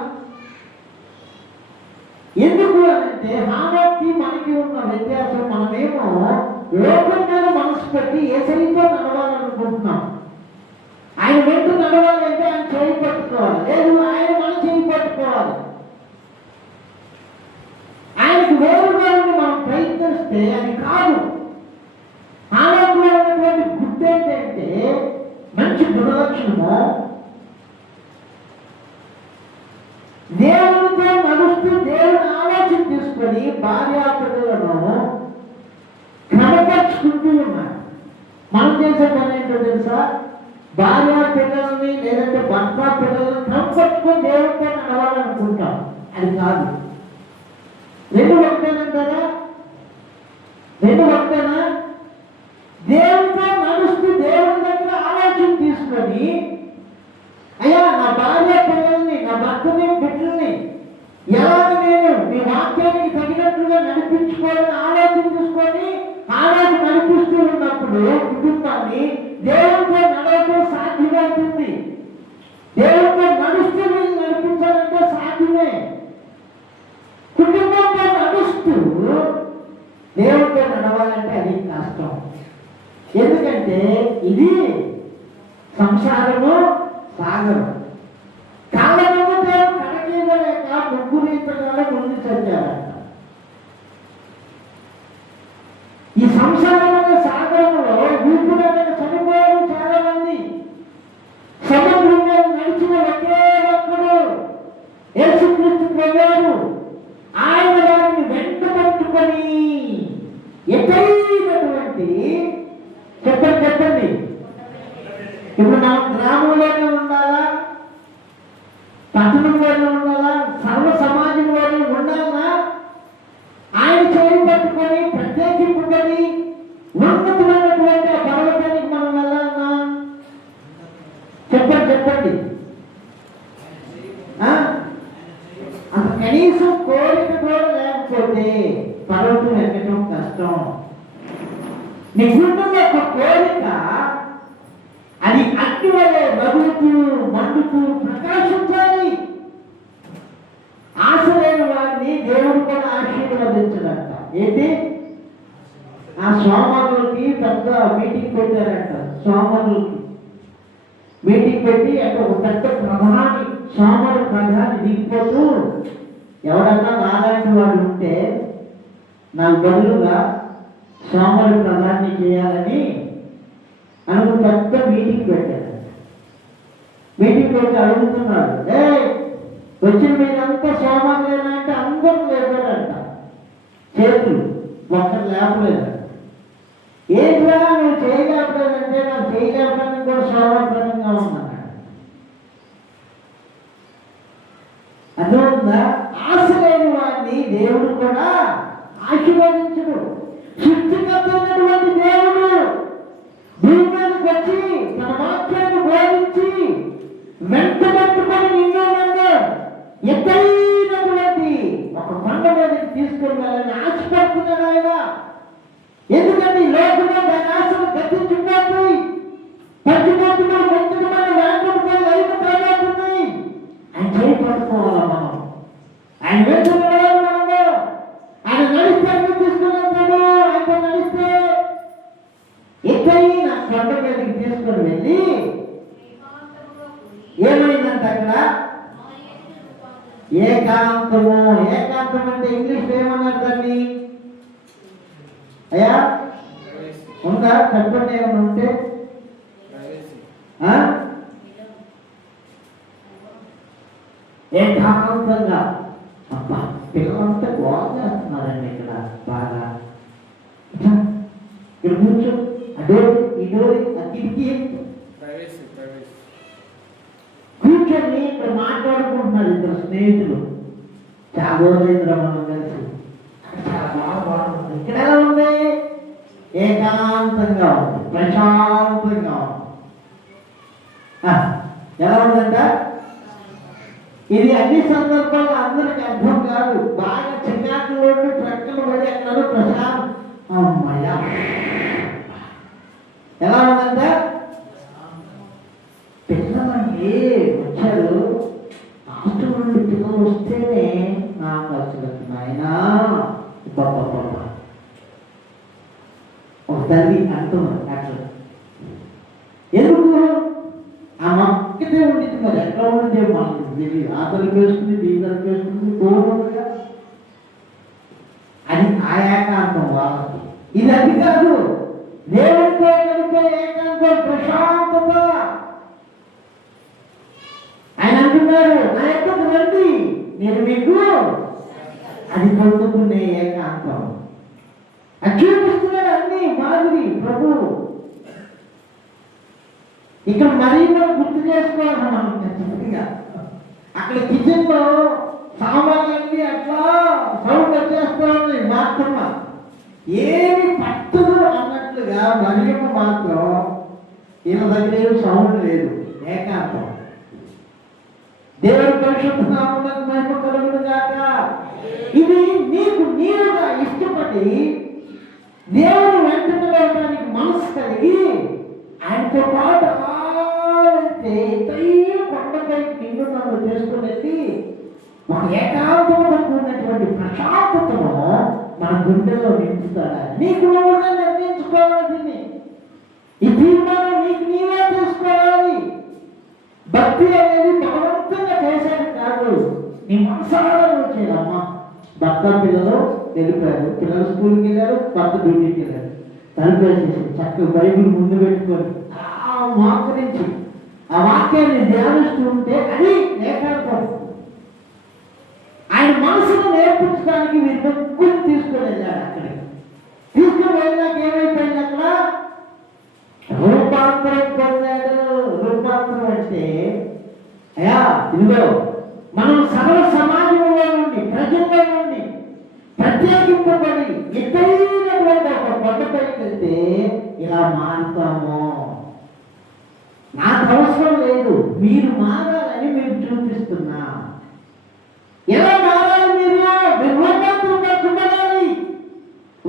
ఎందుకు అంటే హానోకి మనకి ఉన్న వ్యత్యాసం, మనమేమో లోకం మీద మనసు పెట్టి యేసయ్యతో నడవాలనుకుంటున్నాం. ఆయన వెంట నడవాలంటే ఆయన చేయి పట్టుకోవాలి. లేదు, ఆయన మన చేయి పట్టుకోవాలి. ఆయనకు వేరుగా ఉండి మనం ప్రయత్నిస్తే అది కాదు. హానోకులో ఉన్నటువంటి గుర్తు ఏంటంటే మంచి గుణలక్షణము, దేవునితో నడుస్తూ దేవుని ఆలోచన తీసుకొని భార్యాపిల్లలను క్రమపరుచుకుంటూ ఉన్నారు. మనం చేసే పని ఏంటో తెలుసా? భార్య పిల్లల్ని లేదంటే భర్త పిల్లల్ని క్రమపరుచుకొని దేవునితో నడవాలనుకుంటాం. అది కాదు. రెండు ఒకటేనంటారా? దేవునితో నడుస్తూ దేవుని దగ్గర ఆలోచన తీసుకొని, అయ్యా నా భార్య పిల్లల్ని, నా భర్తని, బిడ్డల్ని ఎలాగ నేను మీ వాక్యానికి తగినట్లుగా నడిపించుకోవాలని ఆలోచన తీసుకొని ఆలోచన నడిపిస్తూ ఉన్నప్పుడు కుటుంబాన్ని దేవునితో నడవడం సాధ్యమవుతుంది. దేవునితో నడుస్తూ వీళ్ళు నడిపించాలంటే సాధ్యమే. కుటుంబంతో నడుస్తూ దేవునితో నడవాలంటే అది కష్టం. ఎందుకంటే ఇది సంసారము సాగరం. కాలంలో దేవుడు కడగలేక ముగ్గురు ఇతరుల ముందు చచ్చారంట. ఈ సంసారం అనే సాగరంలో వీపుడు చనిపోయాడు. నీ గుండెల్లో ఒక కోరిక, అది అగ్ని వలె రగులుతూ మండుతూ ప్రకాశించాలి. ఆశ లేని వారిని దేవుడు కూడా ఆశీర్వదించడంట. ఏంటి? ఆ సోమరులకి పెద్ద మీటింగ్ పెట్టారంట. సోమరులకి మీటింగ్ పెట్టి అంటే ఒక పెద్ద ప్రధాని, సోమరు ప్రధాని దిగిపోతూ, ఎవరన్నా నాలాంటి వాడు ఉంటే నాకు బదులుగా సోమరు ప్రధాని చేయాలని అనుకు పెద్ద మీటింగ్ పెట్టారు. మీటింగ్ పెట్టి అడుగుతున్నాడు, వచ్చిన మీరంతా సోమరులేనా అంటే అందరూ లేపారంట. చేతులు ఒక్కరు లేపలేదంట. ఏంట్రా నువ్వు చేయలేకపోలేదంటే, నాకు చేయలేకపోవడానికి కూడా సోమరితనంగా ఉన్నాను. అర్థమవుతుందా? ఆశ లేని వాడిని దేవుడు కూడా ఆశీర్వదించడు. సృష్టికర్తైనటువంటి దేవుడు భూమి మీదకి వచ్చి తన వాక్యాన్ని బోధించి వెంటబెట్టుకొని నిన్ను నన్ను ఎత్తైనటువంటి ఒక కొండ మీదకి తీసుకుని వెళ్ళని ఆశపడుతున్నాడు ఆయన. ఎందుకంటే లోకంలో దాని ఆశలు గతించిపోతాయి, పంచిపోతున్నాయి, మంచిమైన వేంకటపై లైఫ్ కాబోతున్నాయి. ఆయన చేయపడుకోవాలా మనం, ఆయన వేసుకున్నాడు మనము. ఆయన నడిస్తే అన్ని తీసుకుని వెళ్తాడు. ఆయనతో నడిస్తే ఎక్కడైన కొండ మీదకి తీసుకొని వెళ్ళి ఏమైందంట అక్కడ? ఏకాంతము. ఏకాంతం అంటే ఇంగ్లీష్ ఏమన్నారు దాన్ని? అయ్యా ఉందా? చెప్పండి ఏమన్నా ఉంటే. ఏకాంతంగా. అబ్బా పిల్లలంతా గోల్ చేస్తున్నారండి ఇక్కడ బాగా. ఇక్కడ కూర్చో, అడోరి ఇడోరి కిటికీ కూర్చొని ఇక్కడ మాట్లాడుకుంటున్నారు ఇద్దరు స్నేహితులు. చాలా రోజులైందిరా మనం కలిసి. చాలా బాగుంది. ఇక్కడ ఎలా ఉంది? ఏకాంతంగా ఉంది, ప్రశాంతంగా ఉంది. ఎలా ఉందంట? ఇది అన్ని సందర్భాల్లో అందరికి అర్థం కాదు. బాగా చిన్నాకులు ప్రక్కన పడి అన్నారు ప్రశాంతం. అమ్మయ్యా ఎలా ఉందంట? పిల్లలకి వచ్చారు, హాస్టల్ నుండి పిల్లలు వస్తేనే నాకు అసలు నాయనా ఒక తల్లి అంటున్నారు అట్లా. ఎందుకు? ఆ మొక్కతే ఉండింది, మరి ఎట్లా ఉండే మనకు తెలియదు. ఆ తలుపు వేసుకుంది, ఈ తలుపు వేసుకుంది, తోడుగా. అది ఆ ఏకాంతం వాళ్ళకి. ఇది అది కాదు. దేవుడితో గడిపే ఏకాంతం, ప్రశాంతత. ఆయన అంటున్నారు, నా యొక్క రండి, నేను మీకు అది పొందుకునే ఏకాంతం. అది చూపిస్తున్నాడు అన్ని మాదిరి ప్రభు. ఇక్కడ మరీ మనం గుర్తు చేసుకోవాలి మనం ఖచ్చితంగా. అక్కడ కిచెన్ లో సామాన్లన్నీ అట్లా సౌండ్ వచ్చేస్తా ఉన్నాయి. మాత్రమ ఏమి పట్టదు అన్నట్లుగా మరియమ్మ మాత్రం ఈయన దగ్గర ఏమి సౌండ్ లేదు, ఏకాంతం. దేవుడి పరిశుద్ధ నామమునకు మహిమ కలుగును గాక. ఇది నీకు నీరుగా ఇష్టపడి దేవుని వెంటనే వెళ్ళడానికి మనసు కలిగి ఆయనతో పాటు ఆలంటే కొండపై నిన్ను నన్ను చేసుకునేది ఒక ఏకాంతంతో కూడినటువంటి ప్రశాంతతను మన గుండెల్లో నింపుతాడా? నీకు నువ్వుగా నిర్ణయించుకోవాలి. దీన్ని ఈ తీర్మానం నీకు నీవే చేసుకోవాలి. భక్తి అనేది బలవంతంగా చేసేది కాదు, నీ మనసారా వచ్చేదమ్మా. భర్త పిల్లలు వెళ్ళిపోయారు, పిల్లలు స్కూల్కి వెళ్ళారు, భర్త డ్యూటీకి వెళ్ళారు. తలుపేసేసి చక్కగా బైబిల్ ముందు పెట్టుకొని ఆ మోకరించి ఆ వాక్యాన్ని ధ్యానిస్తూ ఉంటే అది ఏకాంతం. ఆయన మనసును నేర్పించడానికి మీరు ముగ్గురు తీసుకొని వెళ్ళాడు. అక్కడికి తీసుకుని వెళ్ళాక ఏమైపోయింది? అక్కడ రూపాంతరం పొందాడు. రూపాంతరం అంటే అయ్యా ఇదిగో మనం సర్వ సమాజంలో నుండి, ప్రజల్లో నుండి ప్రత్యేకింపబడి ఎత్తైనటువంటి ఒక కొండపైకి వెళ్తే ఇలా మారుతాము. నాకు అవసరం లేదు, మీరు మారాలని మీకు చూపిస్తున్నా. ఎలా మారాలి? మీరు రూపాంతరం పరచబడాలి.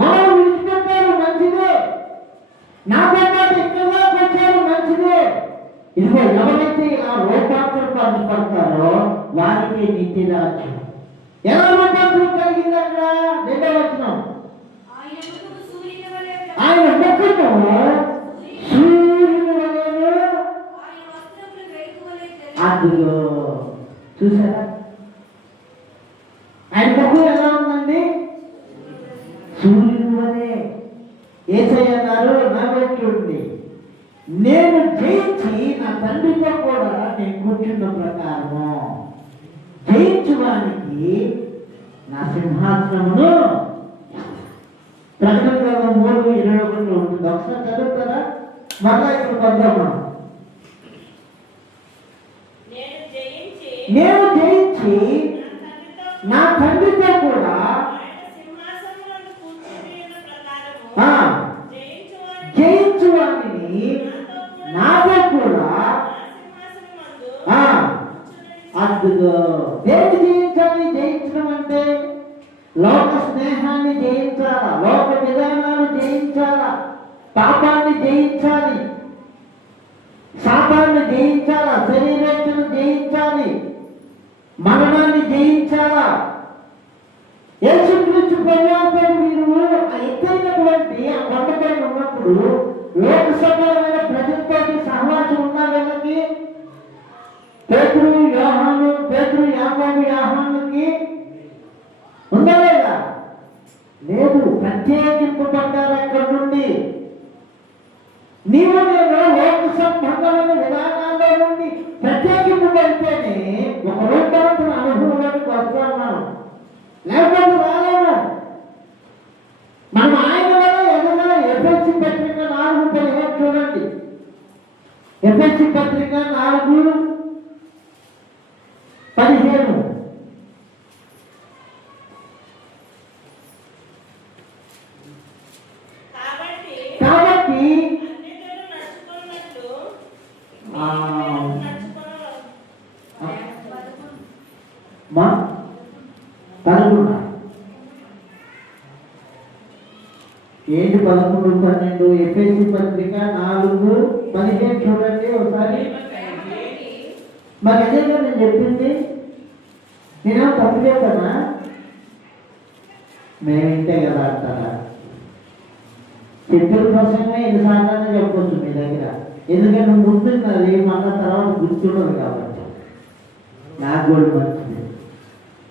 మనం విడిచిపెట్టారు మంచిదే, నాతో పాటు ఇక్కడ వచ్చారు మంచిదే. ఇదిగో ఎవరైతే ఇలా రూపాంతరం పడతారో వారికి నిత్య రాజ్యం. ఎలా రూపాంతరం కలిగింది అక్కడ? రెండవ వచనం, ఆయన ముఖము సూర్యుని వలెను. అదిగో చూసారా, ఆయన ముఖం ఎలా ఉందండి? సూర్యుని వలె. యేసయ్య అన్నారు, నా వైపు చూడండి, నేను జయించి నా తండ్రితో కూడా నేను కూర్చున్న ప్రకారము జయించువానికి నా సింహాసనమును. ప్రకటన గ్రంథం 3:21 ఉంటుంది. ఒకసారి చదువుతారా? మరలా ఇప్పుడు పొందాము. నేను జయించి నా తండ్రితో కూడా జయించువాని నాతో కూడా. అద్దుగో దేన్ని జయించాలి? జయించడం అంటే లోక స్నేహాన్ని జయించాలా, లోక విధానాలు జయించాలా, పాపాన్ని జయించాలి, శాపాన్ని జయించాలా, శరీరేచ్ఛను జయించాలి, మరణాన్ని జయించాలా. యేసుక్రీస్తు ప్రభువుపై మీరు ఆ ఎత్తైనటువంటి ఆ కొండపై ఉన్నప్పుడు లోక సభలమైన ప్రజలతో సహవాసం ఉన్నా వీళ్ళకి? పేతురు యాకోబు యోహానుకి ఉందా లేదా? లేదు. ప్రత్యేకింపబడ్డారు అక్కడ నుండి. నీవు నేను లోక సంబంధమైన విధానాల్లో నుండి ప్రత్యేకింపబడితేనే ఒక రూపాంతర అనుభవానికి వస్తా ఉన్నాను, లేకపోతే రాలేము. మనం ఆయన వల్ల ఏదైనా ఎఫ్ఎస్సి పత్రిక 4:15 చూడండి. ఎఫ్ఎస్సి పత్రిక 4:15. కాబట్టి ఏంటి 11, 12? ఎఫ్ఎస్సి పత్రిక 4:15 చూడండి ఒకసారి. మరి అదేగా నేను చెప్పింది, నేనేమో తప్పు చెప్పానా? మేము ఇంతే కదా అంటారా? చెప్పిన ప్రసంగా ఎన్నిసార్లు చెప్పొచ్చు మీ దగ్గర, ఎందుకంటే ముందున్నది మన తర్వాత గుర్తుండదు కాబట్టి. నాకు కూడా మంచిది.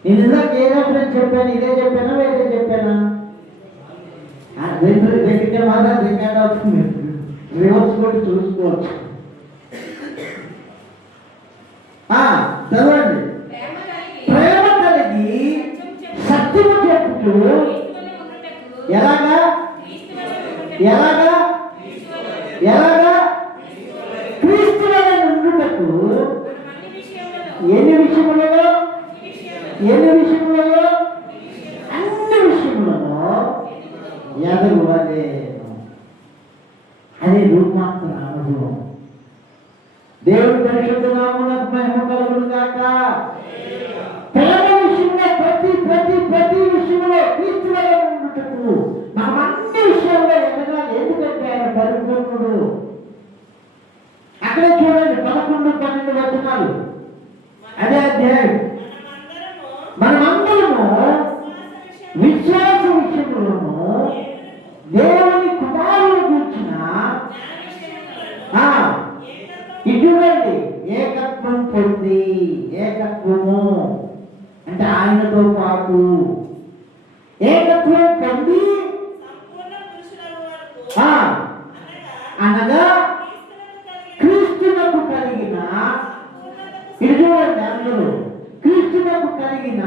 నేను ఇందాక ఏ రెఫరెన్స్ చెప్పాను? ఇదే చెప్పానా వేరే చెప్పానా? రెండు దగ్గర మాత్రం రికార్డ్ అవుతుంది, రివర్స్ కూడా చూసుకోవచ్చు. చదవండి. ప్రేమ కలిగి సత్యము చెప్పుతూ ఎలాగా క్రీస్తు వలె ఉండుటకు ఎన్ని విషయములలో అన్ని విషయములలో ఎదగవలెను. అదే రూపాంతర అనుభవం. దేవుడి పరిశుద్ధ నామమునకు మహిమ కలుగును గాక. ప్రేమ విషయంలో ప్రతి విషయంలో క్రీస్తు వలె ఉండుటకు మనం అన్ని విషయాల్లో ఎదగాలి. ఎందుకంటే ఆయన పరిపూర్ణుడు. అక్కడే చూడండి 11, 12 వచనాలు అదే అధ్యాయం. మనమందరము విశ్వాస విషయంలోను దేవుని కుమారుని గురించిన ఇటువంటి ఏకత్వం పొంది, ఏకత్వము అంటే ఆయనతో పాటు ఏకత్వం పొంది అనగా క్రీస్తునకు కలిగిన, ఇది చూడండి అందరూ, క్రీస్తునకు కలిగిన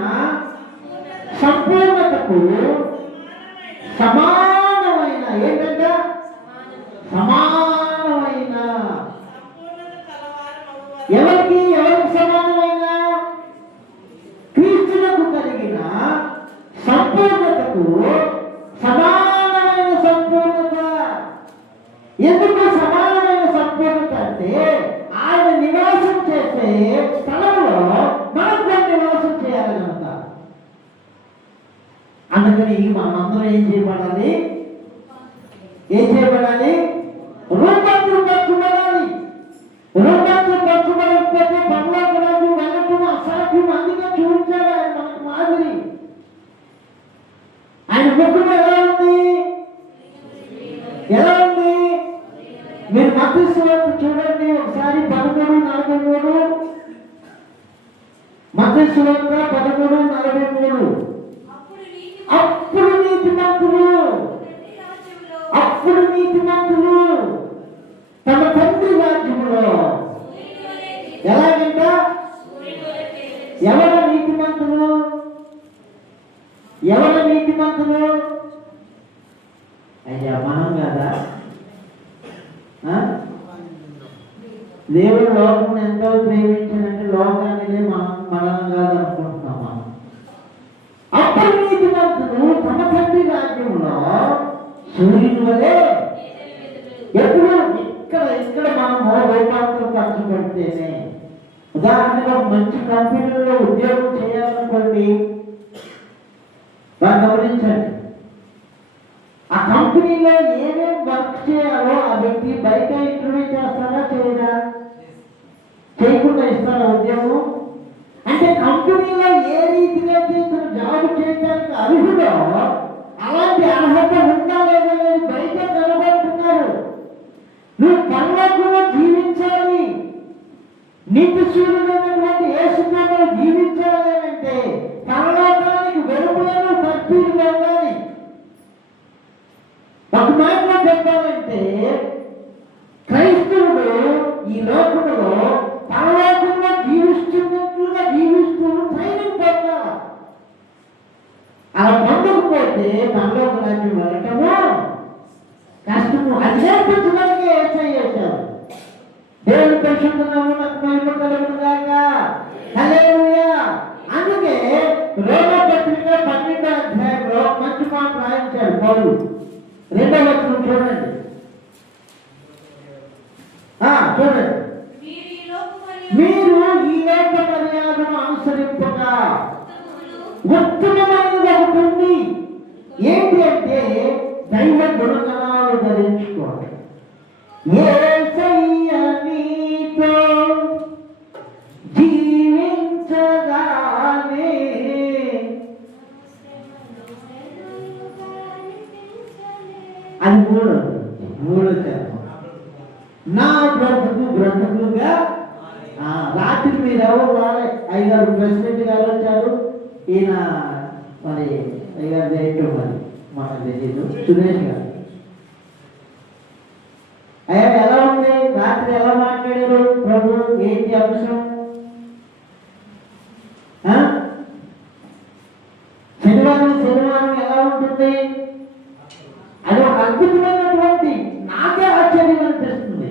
సంపూర్ణతకు సమానమైన, ఏంటంటే సమానమైన, ఎవరికి సమానమైన? క్రీస్తునకు కలిగిన సంపూర్ణతకు సమానమైన సంపూర్ణత. ఎందుకు సమానమైన సంపూర్ణత అంటే ఆయన నివాసం చేసే స్థలంలో మనం కూడా నివాసం చేయాలి కనుక. అందుకని మనమందరం ఏం చేయబడాలి? మత్తయి సువార్త చూడండి ఒకసారి 13:43. మత్తయి సువార్త 13:43. అప్పుడు నీతిమంతులు తమ తండ్రి రాజ్యములో ఎలాగంట? ఎవరు నీతిమంతులు? అయ్యా మనం కదా. దేవుడు లోకం ఎంతో ప్రేమించాలంటే లోకాన్ని మనం కాదనుకుంటున్నాం మనం. అప్పుడు నీతిమంతులు తమ తండ్రి రాజ్యంలో సూర్యుని వలె. ఎప్పుడు ఇక్కడ మనం రూపాంతరం ఖర్చు పెడితేనే, ఉదాహరణగా మంచి కంపెనీలో ఉద్యోగం చేయాలనుకోండి, బాగా గమనించండి. ఆ కంపెనీలో ఏమేమి వర్క్ చేయాలో ఆ వ్యక్తి బయట ఇంటర్వ్యూ చేస్తారా చేయరా? చేయకుండా ఇస్తారా ఉద్యోగం? అంటే కంపెనీలో ఏ రీతిగా ఇతను జాబ్ చేయడానికి అర్హుడో అలాంటి అర్హత ఉందా లేదా బయట కనబడుతున్నారు. నువ్వు పరలోకంలో జీవించాలి, నిత్యశూన్యుడైనటువంటి యేసుతో జీవించాలి అంటే పరలోకానికి వెలుపలను తర్పీలుగా ఉండాలి. ఒక మాటలో చెప్పాలంటే క్రైస్తవుడు ఈ లోకంలో పరలోకంలో జీవిస్తున్నట్లుగా జీవిస్తూ ట్రైనింగ్ పొందాలి. అలా పొందకపోతే పరలోక రాజ్యం వెళ్ళటము కష్టము. అది నేర్పించడానికి ఏసై చేశారు. దేవుని పరిశుద్ధ నామమునకు మహిమ కలుగును గాక. హల్లెలూయా. అందుకే రోమా పత్రిక 12వ అధ్యాయంలో మంచి మాట రాయించాడు పౌలు. 2వ వచనం చూడండి. చూడండి. మీరు ఈ లోక మర్యాదను అనుసరింపక ఉత్తమమైనది ఒకటి ఉంది. ఏంటి అంటే దైవ గుణగణాలు ధరించుకోండి. యేసయ్య నీతో జీవించగానే అది మూడో చరణం. నా బ్రతుకుగా రాత్రి మీరు ఎవరు రాలే. అయ్యగారు ప్రెసిడెంట్ గారు వచ్చారు. ఈయన మరి అయ్యగారు ఏంటో మరి మనకు తెలియదు. సురేష్ గారు అయ్యా ఎలా ఉంది రాత్రి, ఎలా మాట్లాడారు ప్రభు, ఏంటి అంశం? శనివారం ఎలా ఉంటుంది? అది ఒక అద్భుతమైనటువంటి, నాకే ఆశ్చర్యం అనిపిస్తుంది.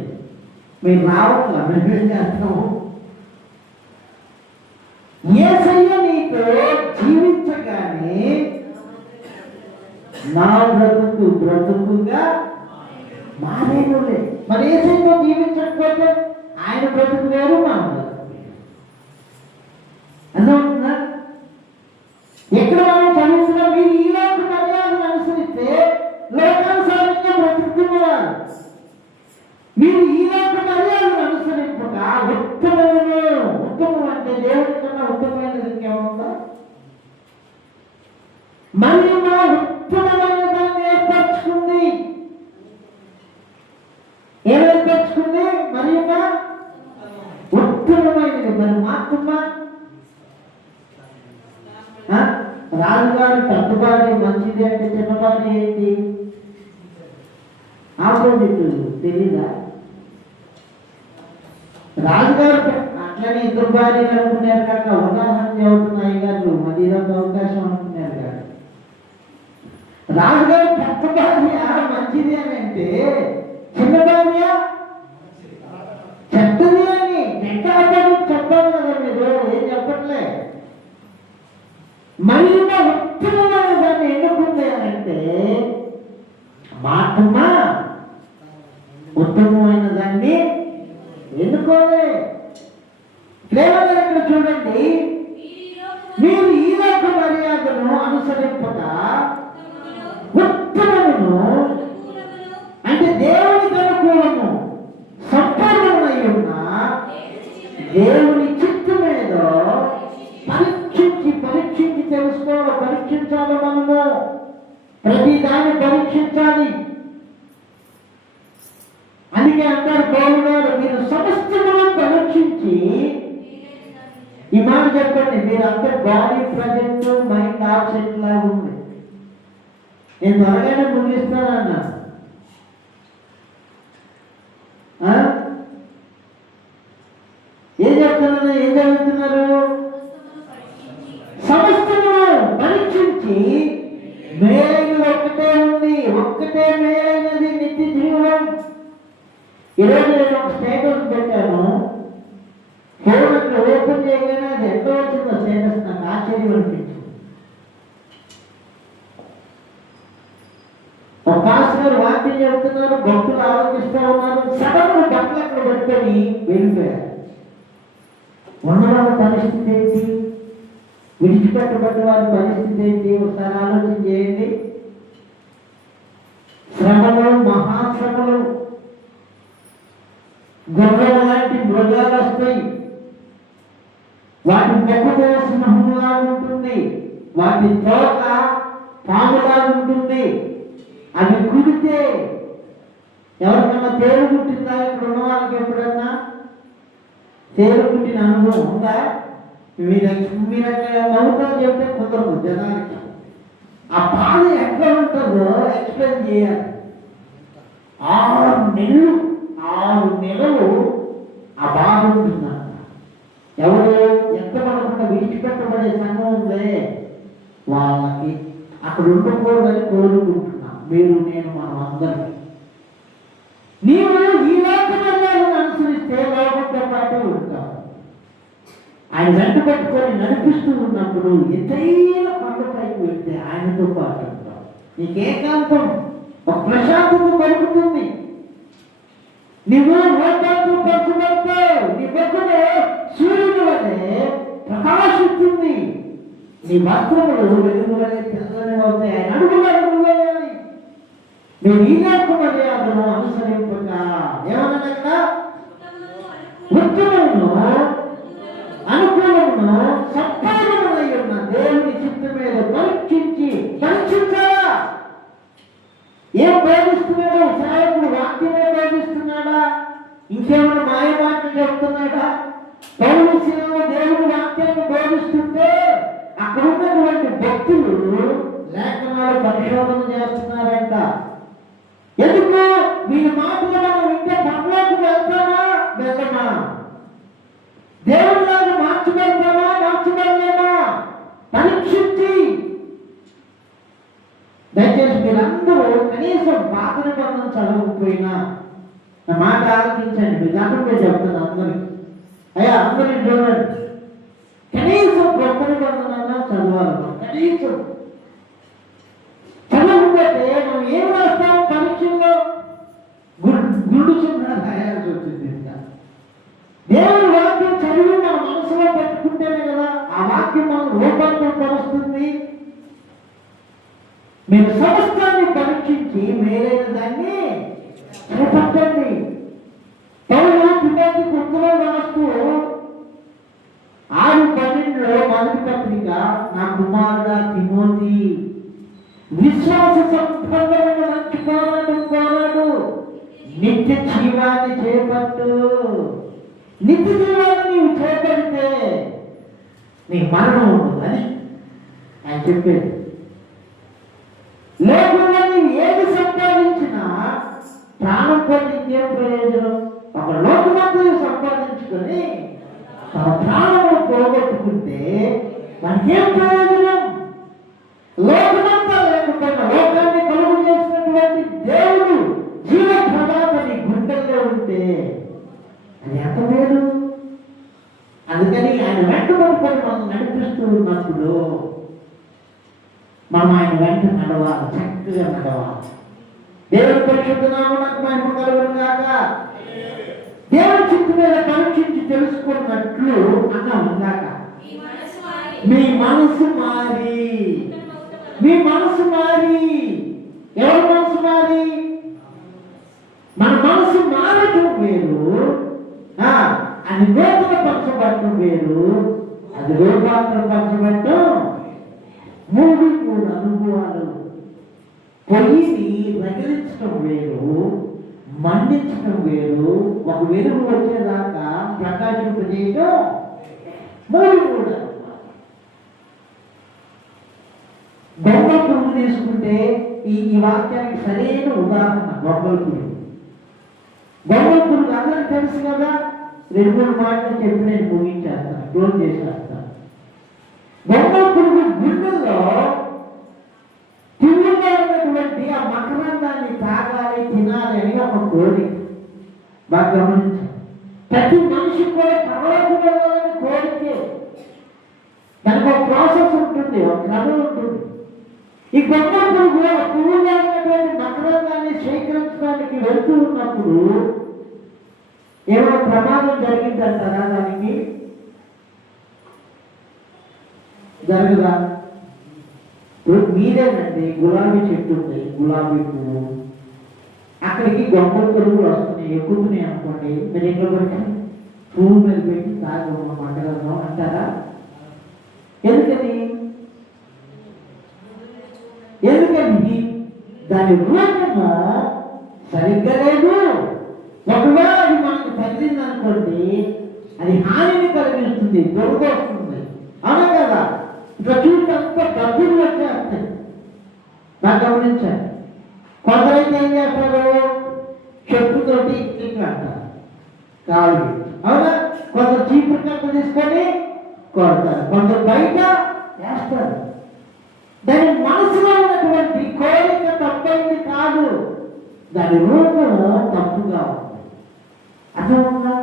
మీరు రావట్లా, మేము చేస్తాము. యేసయ్య నీతో జీవించగానే నా బ్రతుకుగా మారేనులే. మరి యేసయ్యతో జీవించకపోతే ఆయన బ్రతుకు వేరు, మన బ్రతుకు వేరు. అర్థమవుతుందా? ఎక్కడ మనం చదువుతున్నా మీరు ఈ లోక మర్యాదను అనుసరిస్తే లోకానుసారంగా బ్రతుకుతున్నారు. మీరు ఈ లోక మర్యాదను అనుసరింపక ఉత్తమం అంటే దేవుడి కన్నా ఉత్తమమైనది ఇంకేముందా? మరియు మా ఉత్తమమైన దాన్ని ఏర్పరచుకుంది. ఏర్పరచుకుంది మరియు ఉత్తమమైనది. మరి మాకున్నా రాజుగారు పెద్దవారి మంచిది అంటే చిన్నవారి ఏంటి? ఆపోజిట్ తెలీదా? రాజుగారు అట్లనే ఇద్దరు భార్యలు అనుకున్నారు కాక ఉదాహరణ చెబుతున్నాయి గారు, మరి ఇదొక అవకాశం అనుకున్నారు కాక. రాజుగారు పెద్ద భార్య మంచిది అని అంటే చిన్న భార్య చెడ్డది అని చెప్పాలి కదా. మీరు ఏం చెప్పట్లే. మళ్ళీ ఉత్తమమైన దాన్ని ఎన్నుకుంది అని అంటే మాటమ్మా ఉత్తమమైన దాన్ని ఎన్నుకోలే. కేవలం ఇక్కడ చూడండి, మీరు ఈ లోక మర్యాదను అనుసరింపక ఉత్తమమును అంటే దేవునికి అనుకూలము సంపూర్ణమై ఉన్న దేవుని చిత్తమేదో పరీక్షించి తెలుసుకోవాలి. పరీక్షించాలి. మనము ప్రతి దాన్ని పరీక్షించాలి. అని అందుకే అంటారు పౌలు గారు, మీరు సమస్తమును పరీక్షించి, ఈ మాట చెప్పండి, మీరు అందరు బాడీ ప్రజెంట్ మైండ్ ఆబ్సెంట్ లాగా ఉంది. నేను త్వరగానే ముగిస్తానన్నా. ఏం చెప్తున్నారు, ఏం చదువుతున్నారు? సమస్తమును పరీక్షించి మేలైనది ఒక్కటే ఉంది, ఒక్కటే మేలైనది, నిత్య జీవం. ఈరోజు నేను ఒక స్టేటస్ పెట్టాను. ఫోన్ అట్లా ఓపెన్ చేయగానే అది ఎంత వచ్చిందో స్టేటస్, నాకు ఆశ్చర్యం అనిపించింది. ఒక పాస్టర్ వాక్యం చెబుతున్నారు, భక్తులు ఆలోచిస్తూ ఉన్నారు, సడన్ బట్టలు అక్కడ పెట్టుకొని వెళ్ళిపోయారు. ఉన్నవాళ్ళ పరిస్థితి ఏంటి, విడిచిపెట్టబడ్డ వారి పరిస్థితి ఏంటి? ఒకసారి ఆలోచన చేయండి. శ్రమలు, మహాశ్రమలు, గొర్రెల లాంటి మృగాలు వస్తాయి. వాటి ముఖము సింహములా ఉంటుంది, వాటి తోక పాములా ఉంటుంది. అవి కుడితే ఎవరికన్నా తేలు కుట్టిందా? ఇక్కడ ఉన్న వాళ్ళకి ఎప్పుడన్నా తేలు కుట్టిన అనుభవం ఉందా? మీరు నవ్వుతా చెప్తే కుదరదు జనానికి. ఆ బాధ ఎట్లా ఉంటుందో ఎక్స్ప్లెయిన్ చేయాలి. 6 నెలలు ఆ బాధ ఉంటుందంట. ఎవరు ఎంత మనకుండా విడిచిపెట్టబడే సంఘం ఉందే వాళ్ళకి అక్కడ ఉండకూడదని కోరుకుంటున్నాం. మీరు, నేను, మనం అందరం. నీవు ఈ లోకమర్యాదను అనుసరిస్తే లోకంతో పాటు ఉంటావు. ఆయన వెంట పెట్టుకొని నడిపిస్తూ ఉన్నప్పుడు ఎత్తైన కొండపైకి వెళ్తే ఆయనతో పాటు ఉంటావు. నీకు ఏకాంతం, ఒక ప్రశాంతత కలుగుతుంది. నువ్వు లోకాంతం పంచబడతావు. నీ పక్కనే సూర్యుని వలె ప్రకాశిస్తుంది. నీ వస్త్రములు వెలుగు వలె తెల్లని అవుతాయి. ఆయన అడుగులు అడుగు వేయాలి. నువ్వు ఈ లోక మర్యాదను అనుసరింపక ఏమన్నా ఉత్తమమును అనుకూలమును సత్కారమునై ఉన్న దేవుని చిత్తం మీద పరీక్షించాలా? ఏం బోధిస్తున్నాడు సేవకుడు? వాక్యమే బోధిస్తున్నాడా? ఇంకేమైనా మాయ మాటలు చెప్తున్నాడా? పౌలు శిలువ దేవుడి వాక్యాన్ని బోధిస్తుంటే అక్కడ ఉన్నటువంటి భక్తులు లేఖనాలు పరిశోధన చేస్తున్నారంట. ఎందుకు? వీళ్ళ మాటలు మనం వింటే పనులకు వెళ్తామా వెళ్ళమా? దేవుళ్ళని మార్చబడతామా మార్చబడలేమా? పరీక్షించి. దయచేసి మీరందరూ కనీసం పాత నిబంధన చదవకపోయినా నా మాట ఆలోచించండి. మీరు దాంట్లో చెప్తాను అందరికి. అయ్యా అందరినీ చూడండి, కనీసం కొత్త నిబంధన చదవాలి. కనీసం చదవకపోతే మనం ఏం రాస్తాం పరీక్షల్లో? గుండు సున్నా రాయాల్సి వచ్చింది. దేవుని వాక్యం చదివి మన మనసులో పెట్టుకుంటేనే కదా ఆ వాక్యం మనం రూపాంతరం పరుస్తుంది. మీరు సమస్తాన్ని పరీక్షించి మేలైన దాన్ని చేపట్టండి. పౌలు తిమోతి కొత్తలో రాస్తూ 6:12 మొదటి పత్రిక, నా కుమారుడా తిమోతి, విశ్వాస సంపన్నమైన మంచి పోరాడు, నిత్య జీవాన్ని చేపట్టు. నిత్య జీవాన్ని నీవు చేపడితే నీ మరణం ఉండదు అని ఆయన చెప్పేది. లేకుండా నీవు ఏది సంపాదించినా ప్రాణం పొంది ఇంకేం ప్రయోజనం? ఒక లోకమంతా సంపాదించుకొని తన ప్రాణము పోగొట్టుకుంటే మనకేం ప్రయోజనం? లోకమంతా లేకపోయినా లోకాన్ని కలుగు చేసినటువంటి దేవుడు జీవ ప్రదాత నీ గుండెల్లో ఉంటే అది ఎంత మేలు. అందుకని ఆయన వెంట పడుకొని మనం నడిపిస్తూ ఉన్నప్పుడు మనం ఆయన వెంట నడవాలి, చక్కగా నడవాలి. దేవుని పరిశుద్ధ నామమునకు మహిమ కలుగును గాక. దేవుని చిత్తం మీద పరీక్షించి తెలుసుకున్నట్లు అన్నాం ఇందాక. మీ మనసు మారి, మీ మనసు మారి. ఎవరి మనసు మారి? మన మనసు మారటం వేరు, అది నూతన పరచబడటం వేరు, అది రూపాంతరం పరచబడటం. 3 అనుభవాలు. పొయ్యిని రగిలించడం వేరు, మండించడం వేరు, ఒక వెలుగు వచ్చేదాకా ప్రకాశింపజేయడం మూడు కూడా. దొంగల పురుగు తీసుకుంటే ఈ వాక్యానికి సరైన ఉదాహరణ దొంగల పురుగు. దొంగల పురుగు అందరికి తెలుసు కదా. 2-3 మాటలు చెప్పి నేను ముగించేస్తాను, క్లోజ్ చేసేస్తాను. దొంగల పురుగు గుండెల్లో తిరుగుగా ఉన్నటువంటి ఆ మకరందాన్ని తాగాలి, తినాలి అని ఒక కోరిక. బాగా గమనించాలి. ప్రతి మనిషి కూడా పరలోకం వెళ్ళాలని కోరికే. దానికి ఒక ప్రాసెస్ ఉంటుంది, ఒక క్రమం ఉంటుంది. ఈ దొంగల పురుగు పురుగుగా ఉన్నటువంటి మకరందాన్ని స్వీకరించడానికి వెళ్తూ ఉన్నప్పుడు ఏమైనా ప్రమాదం జరిగిందంటారా? దానికి జరగదా? ఇప్పుడు మీరేనండి, గులాబీ చెట్టు ఉంది, గులాబీ పువ్వు, అక్కడికి దొంగల పురుగులు వస్తున్నాయి, ఎక్కుతున్నాయి అనుకోండి, మీరు ఎక్కడ పెట్టి పువ్వు మీద పెట్టి తాగడం అంటారా? ఎందుకని? దాని రూపము సరిగ్గా లేదు. ఒకవేళ అది మనకు తగిలింది అనుకోండి, అది హానిని కలిగిస్తుంది, దొంగ వస్తుంది. అవునా కదా? ఇట్లా చూసినంత డబ్బులు వచ్చేస్తాయి. బాగా గమనించాలి. కొందరైతే ఏం చేస్తారు? చెప్పుతోటి ఇట్లా అంటారు, కాళ్ళు. అవునా? కొందరు చీపురు కట్ట తీసుకొని కొడతారు, కొందరు బయట వేస్తారు. దాని మనసులో ఉన్నటువంటి కోరిక తప్పైంది కాదు, దాని రూపము తప్పుగా ఉంది. అర్థమవుతుందా?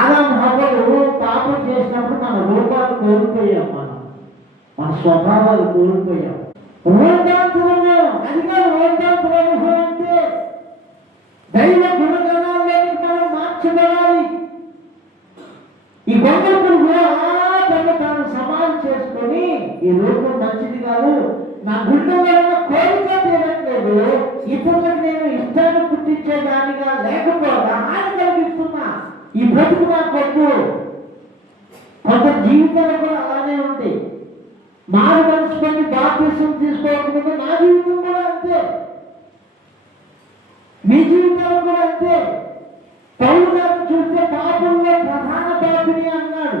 ఆదాము హవ్వలు పాపం చేసినప్పుడు మన రూపాలు కోల్పోయాం, మన స్వభావాలు కోల్పోయాం. ఓటాంతరము, అది కాదు ఓటాంతర అనుభవం అంటే దైవ గుణగణాల్లోకి మనం మార్చబడాలి. ఈ దొంగల పురుగు తాను సమాధి చేసుకొని, ఈ రూపం మంచిది కాదు, నా గుండెలో ఉన్న కోరిక తీరట్లేదు, ఇతరులకు నేను ఇష్టాన్ని పుట్టించేదానిగా లేకపోగా హాని కలిగిస్తున్నా, ఈ బ్రతుకు నాకు వద్దు. కొంత జీవితాలు కూడా అలానే ఉంటాయి. మారు మనసుకొని బాప్తిసం తీసుకోవడం నా జీవితం కూడా అంతే, మీ జీవితాలు కూడా అంతే. పౌలు గారిని చూస్తే పాపంలో ప్రధాన పాపిని అన్నాడు.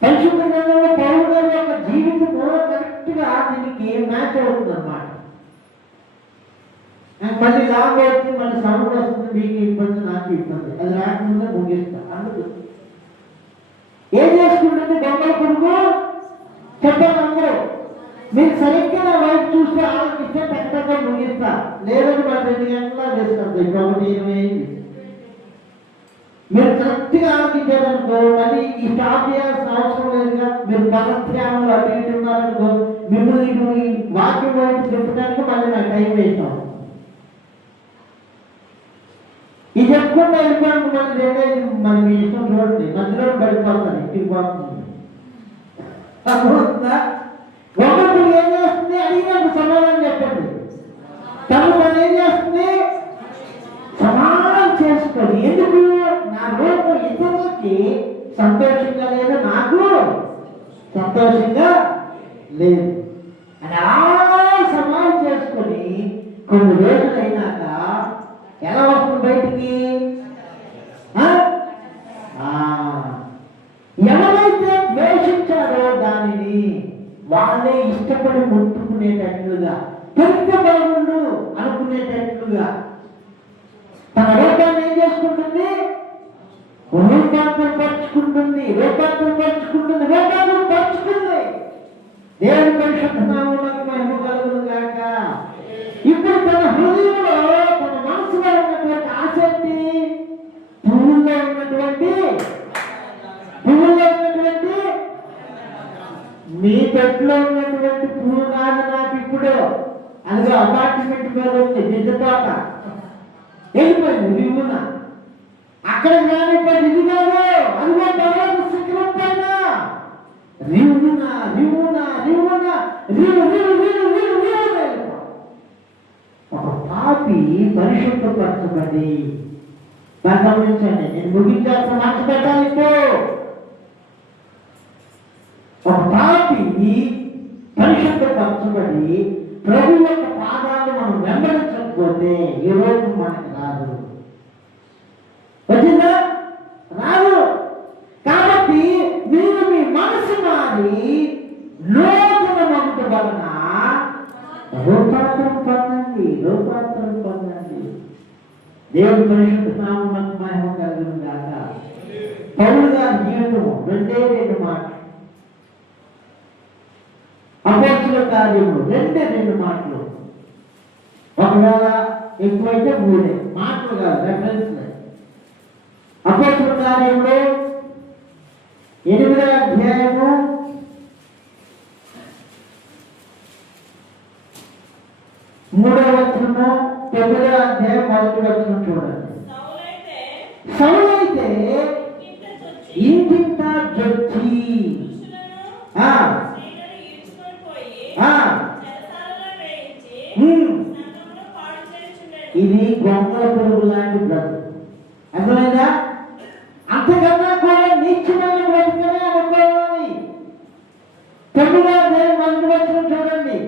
పరిశుద్ధ గ్రంథంలో పౌలు గారి యొక్క జీవితము కరెక్ట్ గా దీనికి మ్యాచ్ అవుతుంది అన్నమాట. మళ్ళీ లాంగ్ అవుతుంది, మళ్ళీ సౌండ్ వస్తుంది, మీకు ఇబ్బంది, నాకు ఇబ్బంది, అది రాకముందే ముగిస్తా. అందుకు ఏం చేసుకుంటుంది దొంగల పురుగు? చెప్పాను అందరూ, మీరు సరిగ్గా నా వైపు చూస్తే వాళ్ళకి ఇష్టం పెట్టగా ముగిస్తా, లేదని మరి 2 గంటలా చేస్తుంది. ఇంకొకటి 20 మీరు కరెక్ట్గా ఆలోచించారనుకో, మళ్ళీ ఈ స్టాప్ చేయాల్సిన అవసరం లేదుగా. మీరు పరధ్యానంలో అటు ఇటు ఉన్నారనుకో, మిమ్మల్ని వాక్యం వైపు చెప్పడానికి మళ్ళీ నాకు టైం వేస్తాం. ఇది చెప్పుకుంటే వెళ్ళిపోయాను, మళ్ళీ మన మీ ఇష్టం చూడండి, మధ్యలో పడిపోతాను, ఇంటికి పోతుంది. ఒకప్పుడు ఏం చేస్తుంది? అడిగినప్పుడు సమాధానం చెప్పండి. తను ఏం చేస్తుంది? సమాధానం చేసుకొని, ఎందుకు? నా రూపం ఇతరులకి సంతోషంగా లేదు, నాకు సంతోషంగా లేదు అని అలా సమాధానం చేసుకొని కొన్ని రోజులు అయినాక ఎలా వస్తుంది బయటికి? ఎవరైతే ద్వేషించారో దానిని వాళ్ళే ఇష్టపడి ముట్టుకునేటట్లుగా, దొరికితే బాగుండు అనుకునేటట్లుగా తన రూపాన్ని ఏం చేసుకుంటుంది? రూపాంతరం పరుచుకుంటుంది. దేవుని పరిశుద్ధ నామమునకు మహిమ కలుగును గాక. ఇప్పుడు తన హృదయంలో, తన మనసులో ఉన్నటువంటి ఆసక్తి పువ్వుల్లో ఉన్నటువంటి మీ తొట్టులో ఉన్నటువంటి పువ్వు కాదు నాకు ఇప్పుడు. అందులో అపార్ట్మెంట్ మీద ఉంది బిడ్డ తోట, వెళ్ళిపోయింది రివ్వున. అక్కడ కానిపోయింది, ఇది కాదు, అదిగో పర్వత శిఖరం పైన రివ్వున ఒక పాపి పరిశుద్ధపరచబడి. గమనించండి, నేను ముగించాల్సిన మాట పెట్టాలి. ఒక పాపి పరిశుద్ధపరచబడి ప్రభు యొక్క పాదాలు మనం వెంబడించడం మార్చకపోతే ఈ రోజు మనకి రాదు. వచ్చిందా? రాదు. కాబట్టి మీరు మీ మనసు మారి లోతున మగుట వలన రూపాంతరం పొందండి. రూపాంతరం పొందండి. దేవుడి పరిశుద్ధ నామమునకు మహిమ కలుగును గాక. పౌలు గారి జీవితం 2 మాటలు, అపోస్తలుల కార్యములు 2 మాటలు. ఒకవేళ ఎక్కువైతే 3 మాటలు కాదు, రెఫరెన్స్. అపోస్తలుల కార్యములు 8వ అధ్యాయము 3వ వచనము, 9వ అధ్యాయం 1వ వచనం చూడండి. సౌలైతే ఇంటింట జొచ్చి ఇది గొంగళ పురుగు లాంటి బ్రతుకు. అర్థమైందా? అంతకన్నా కూడా నీచమైన బ్రతుకనే అనుకోవాలి. 9వ అధ్యాయం 1వ వచనం చూడండి.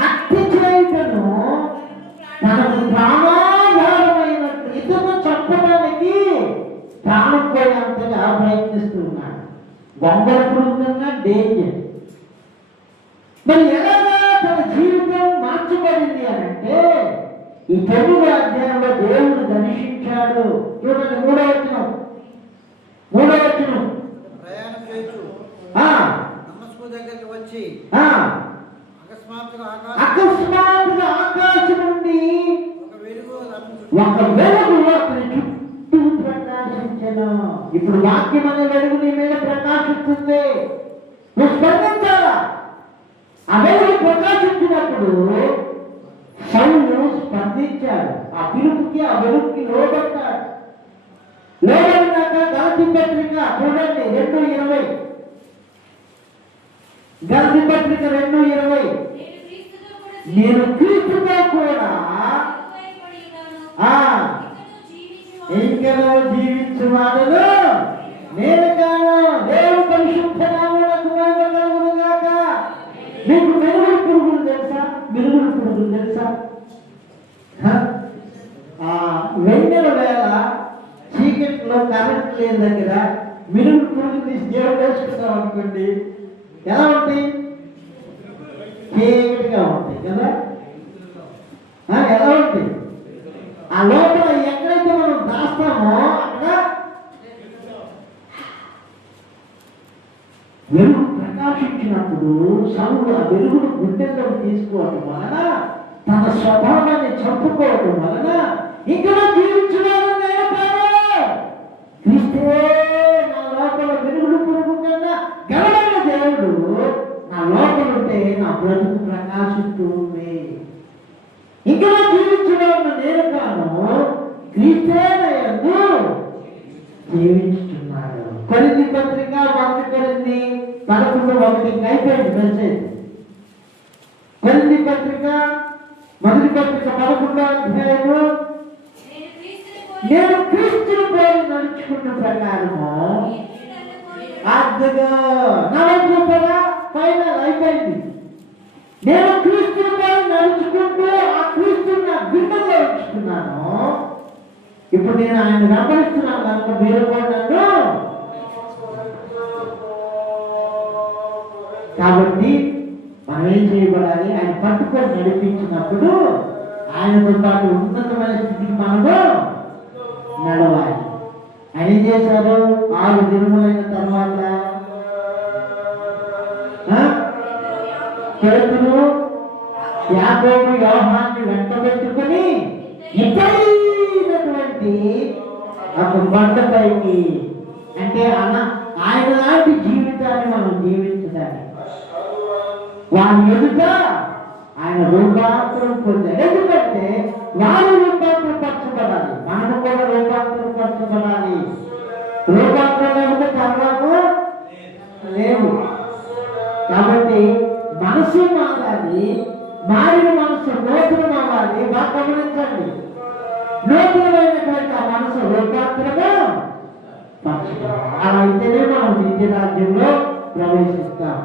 హత్య చేయటను తనకు ప్రాణాధారమైనట్టు ఇతను చెప్పడానికి ప్రాణం పోయేంతగా ప్రయత్నిస్తున్నాడు. గొంగళ పురుగు కన్నా డేంజర్. మరి ఎలాగా తన జీవితం మార్చబడింది అని అంటే ఈ 9వ అధ్యాయంలో దేవుడు దర్శించాడు. చూడండి 3వ వచనం. ప్రయాణం చేయొచ్చు దమస్కు దగ్గరికి వచ్చి అకస్మాత్తుగా ఆకాశం నుండి ఒక వెలుగు అతని చుట్టూ ప్రకాశించను. ఇప్పుడు వాక్యం అనే వెలుగు నీ మీద ప్రకాశిస్తుంది. నువ్వు స్పందించాలా? ఆ వెలుగు ప్రకాశించినప్పుడు సౌలు స్పందించాడు. ఆ పిలుపుకి, ఆ వెలుగుకి లోబడ్డాడు. లోబడినాక గాంధీ పత్రిక చూడండి 2:20. గాంధీ పత్రిక 2:20. నేను క్రీస్తుతో కూడా ఇంకనూ జీవించువాడును నేను కాను. దేవుడు పరిశుద్ధ నామమునకు మహిమ కలుగును గాక. మీకు మెరుగుడు పురుగులు తెలుసా? మెరుగుడు పురుగులు తెలుసా? వెన్నెల వేళ చీకట్లో కరెంట్ లేని దగ్గర మెరుగుడు పురుగులు తీసి దేవుడు వేసుకుంటాం అనుకోండి, ఎలా ఉంటాయి? చీకటిగా ఉంటాయి కదా. ఎలా ఉంటాయి? ఆ లోపల ఎక్కడైతే మనం దాస్తామో అక్కడ వెలుగు ప్రకాశించినప్పుడు సౌలు ఆ వెలుగును గుండెల్లో తీసుకోవటం వలన, తన స్వభావాన్ని చంపుకోవటం వలన ఇంకా జీవించడం నేను కాదు, క్రీస్తే నా లోపల వెలుగుడు పురుగు కన్నా గెలవైన దేవుడు నా లోపల ఉంటే నా బ్రతుకు ప్రకాశిస్తుంది. ఇంకా జీవించడం నేను కాను, క్రీస్తే యందు జీవించుతున్నాడు. కొరింథీ పత్రిక 1:11 అయిపోయింది మెసేజ్. కొరింథీ పత్రిక 11వ అధ్యాయము, నేను క్రీస్తుని పోలి నడుచుకున్న ప్రకారము అర్థగా నడుచుకుంటారా? ఫైనల్ అయిపోయింది. నేను క్రీస్తుని పోలి నడుచుకుంటూ ఆ క్రీస్తుని నా గుండెల్లో ఉంచుకున్నాను. ఇప్పుడు నేను ఆయన వెంబడిస్తున్నాను కనుక మీరు కూడా నన్ను. కాబట్టి మనం ఏం చేయబడాలి? ఆయన పట్టుకొని నడిపించినప్పుడు ఆయనతో పాటు ఉన్నతమైన స్థితికి మనము నడవాలి. ఆయన ఏం చేశారు? 6 దినములైన తర్వాత పేతురు, యాకోబు, యోహాన్ని వెంటబెట్టుకుని ఎత్తైనటువంటి ఒక బండపైకి, అంటే ఆయన లాంటి జీవితాన్ని మనం జీవించడానికి వారి ఎదుట ఆయన రూపాంతరం పొందారు. ఎందుకంటే వారు రూపాంతరపరచబడాలి, మనం కూడా రూపాంతరపరచబడాలి. రూపాంతరం లేకపోతే పర్వాలేదు లేదు. కాబట్టి మనసు మారాలి, మారిన మనసు నూతనం అవ్వాలి. బాగా గమనించండి, నూతనమైనటువంటి ఆ మనసు రూపాంతరము పరచబడాలి. అలా అయితేనే మనం నిత్య రాజ్యంలో ప్రవేశిస్తాం.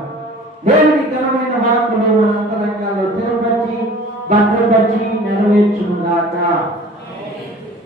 దేవుని ఘనమైన వాక్కులు మన అంతరంగాల్లో స్థిరపరిచి భద్రపరిచి నెరవేర్చుగాక.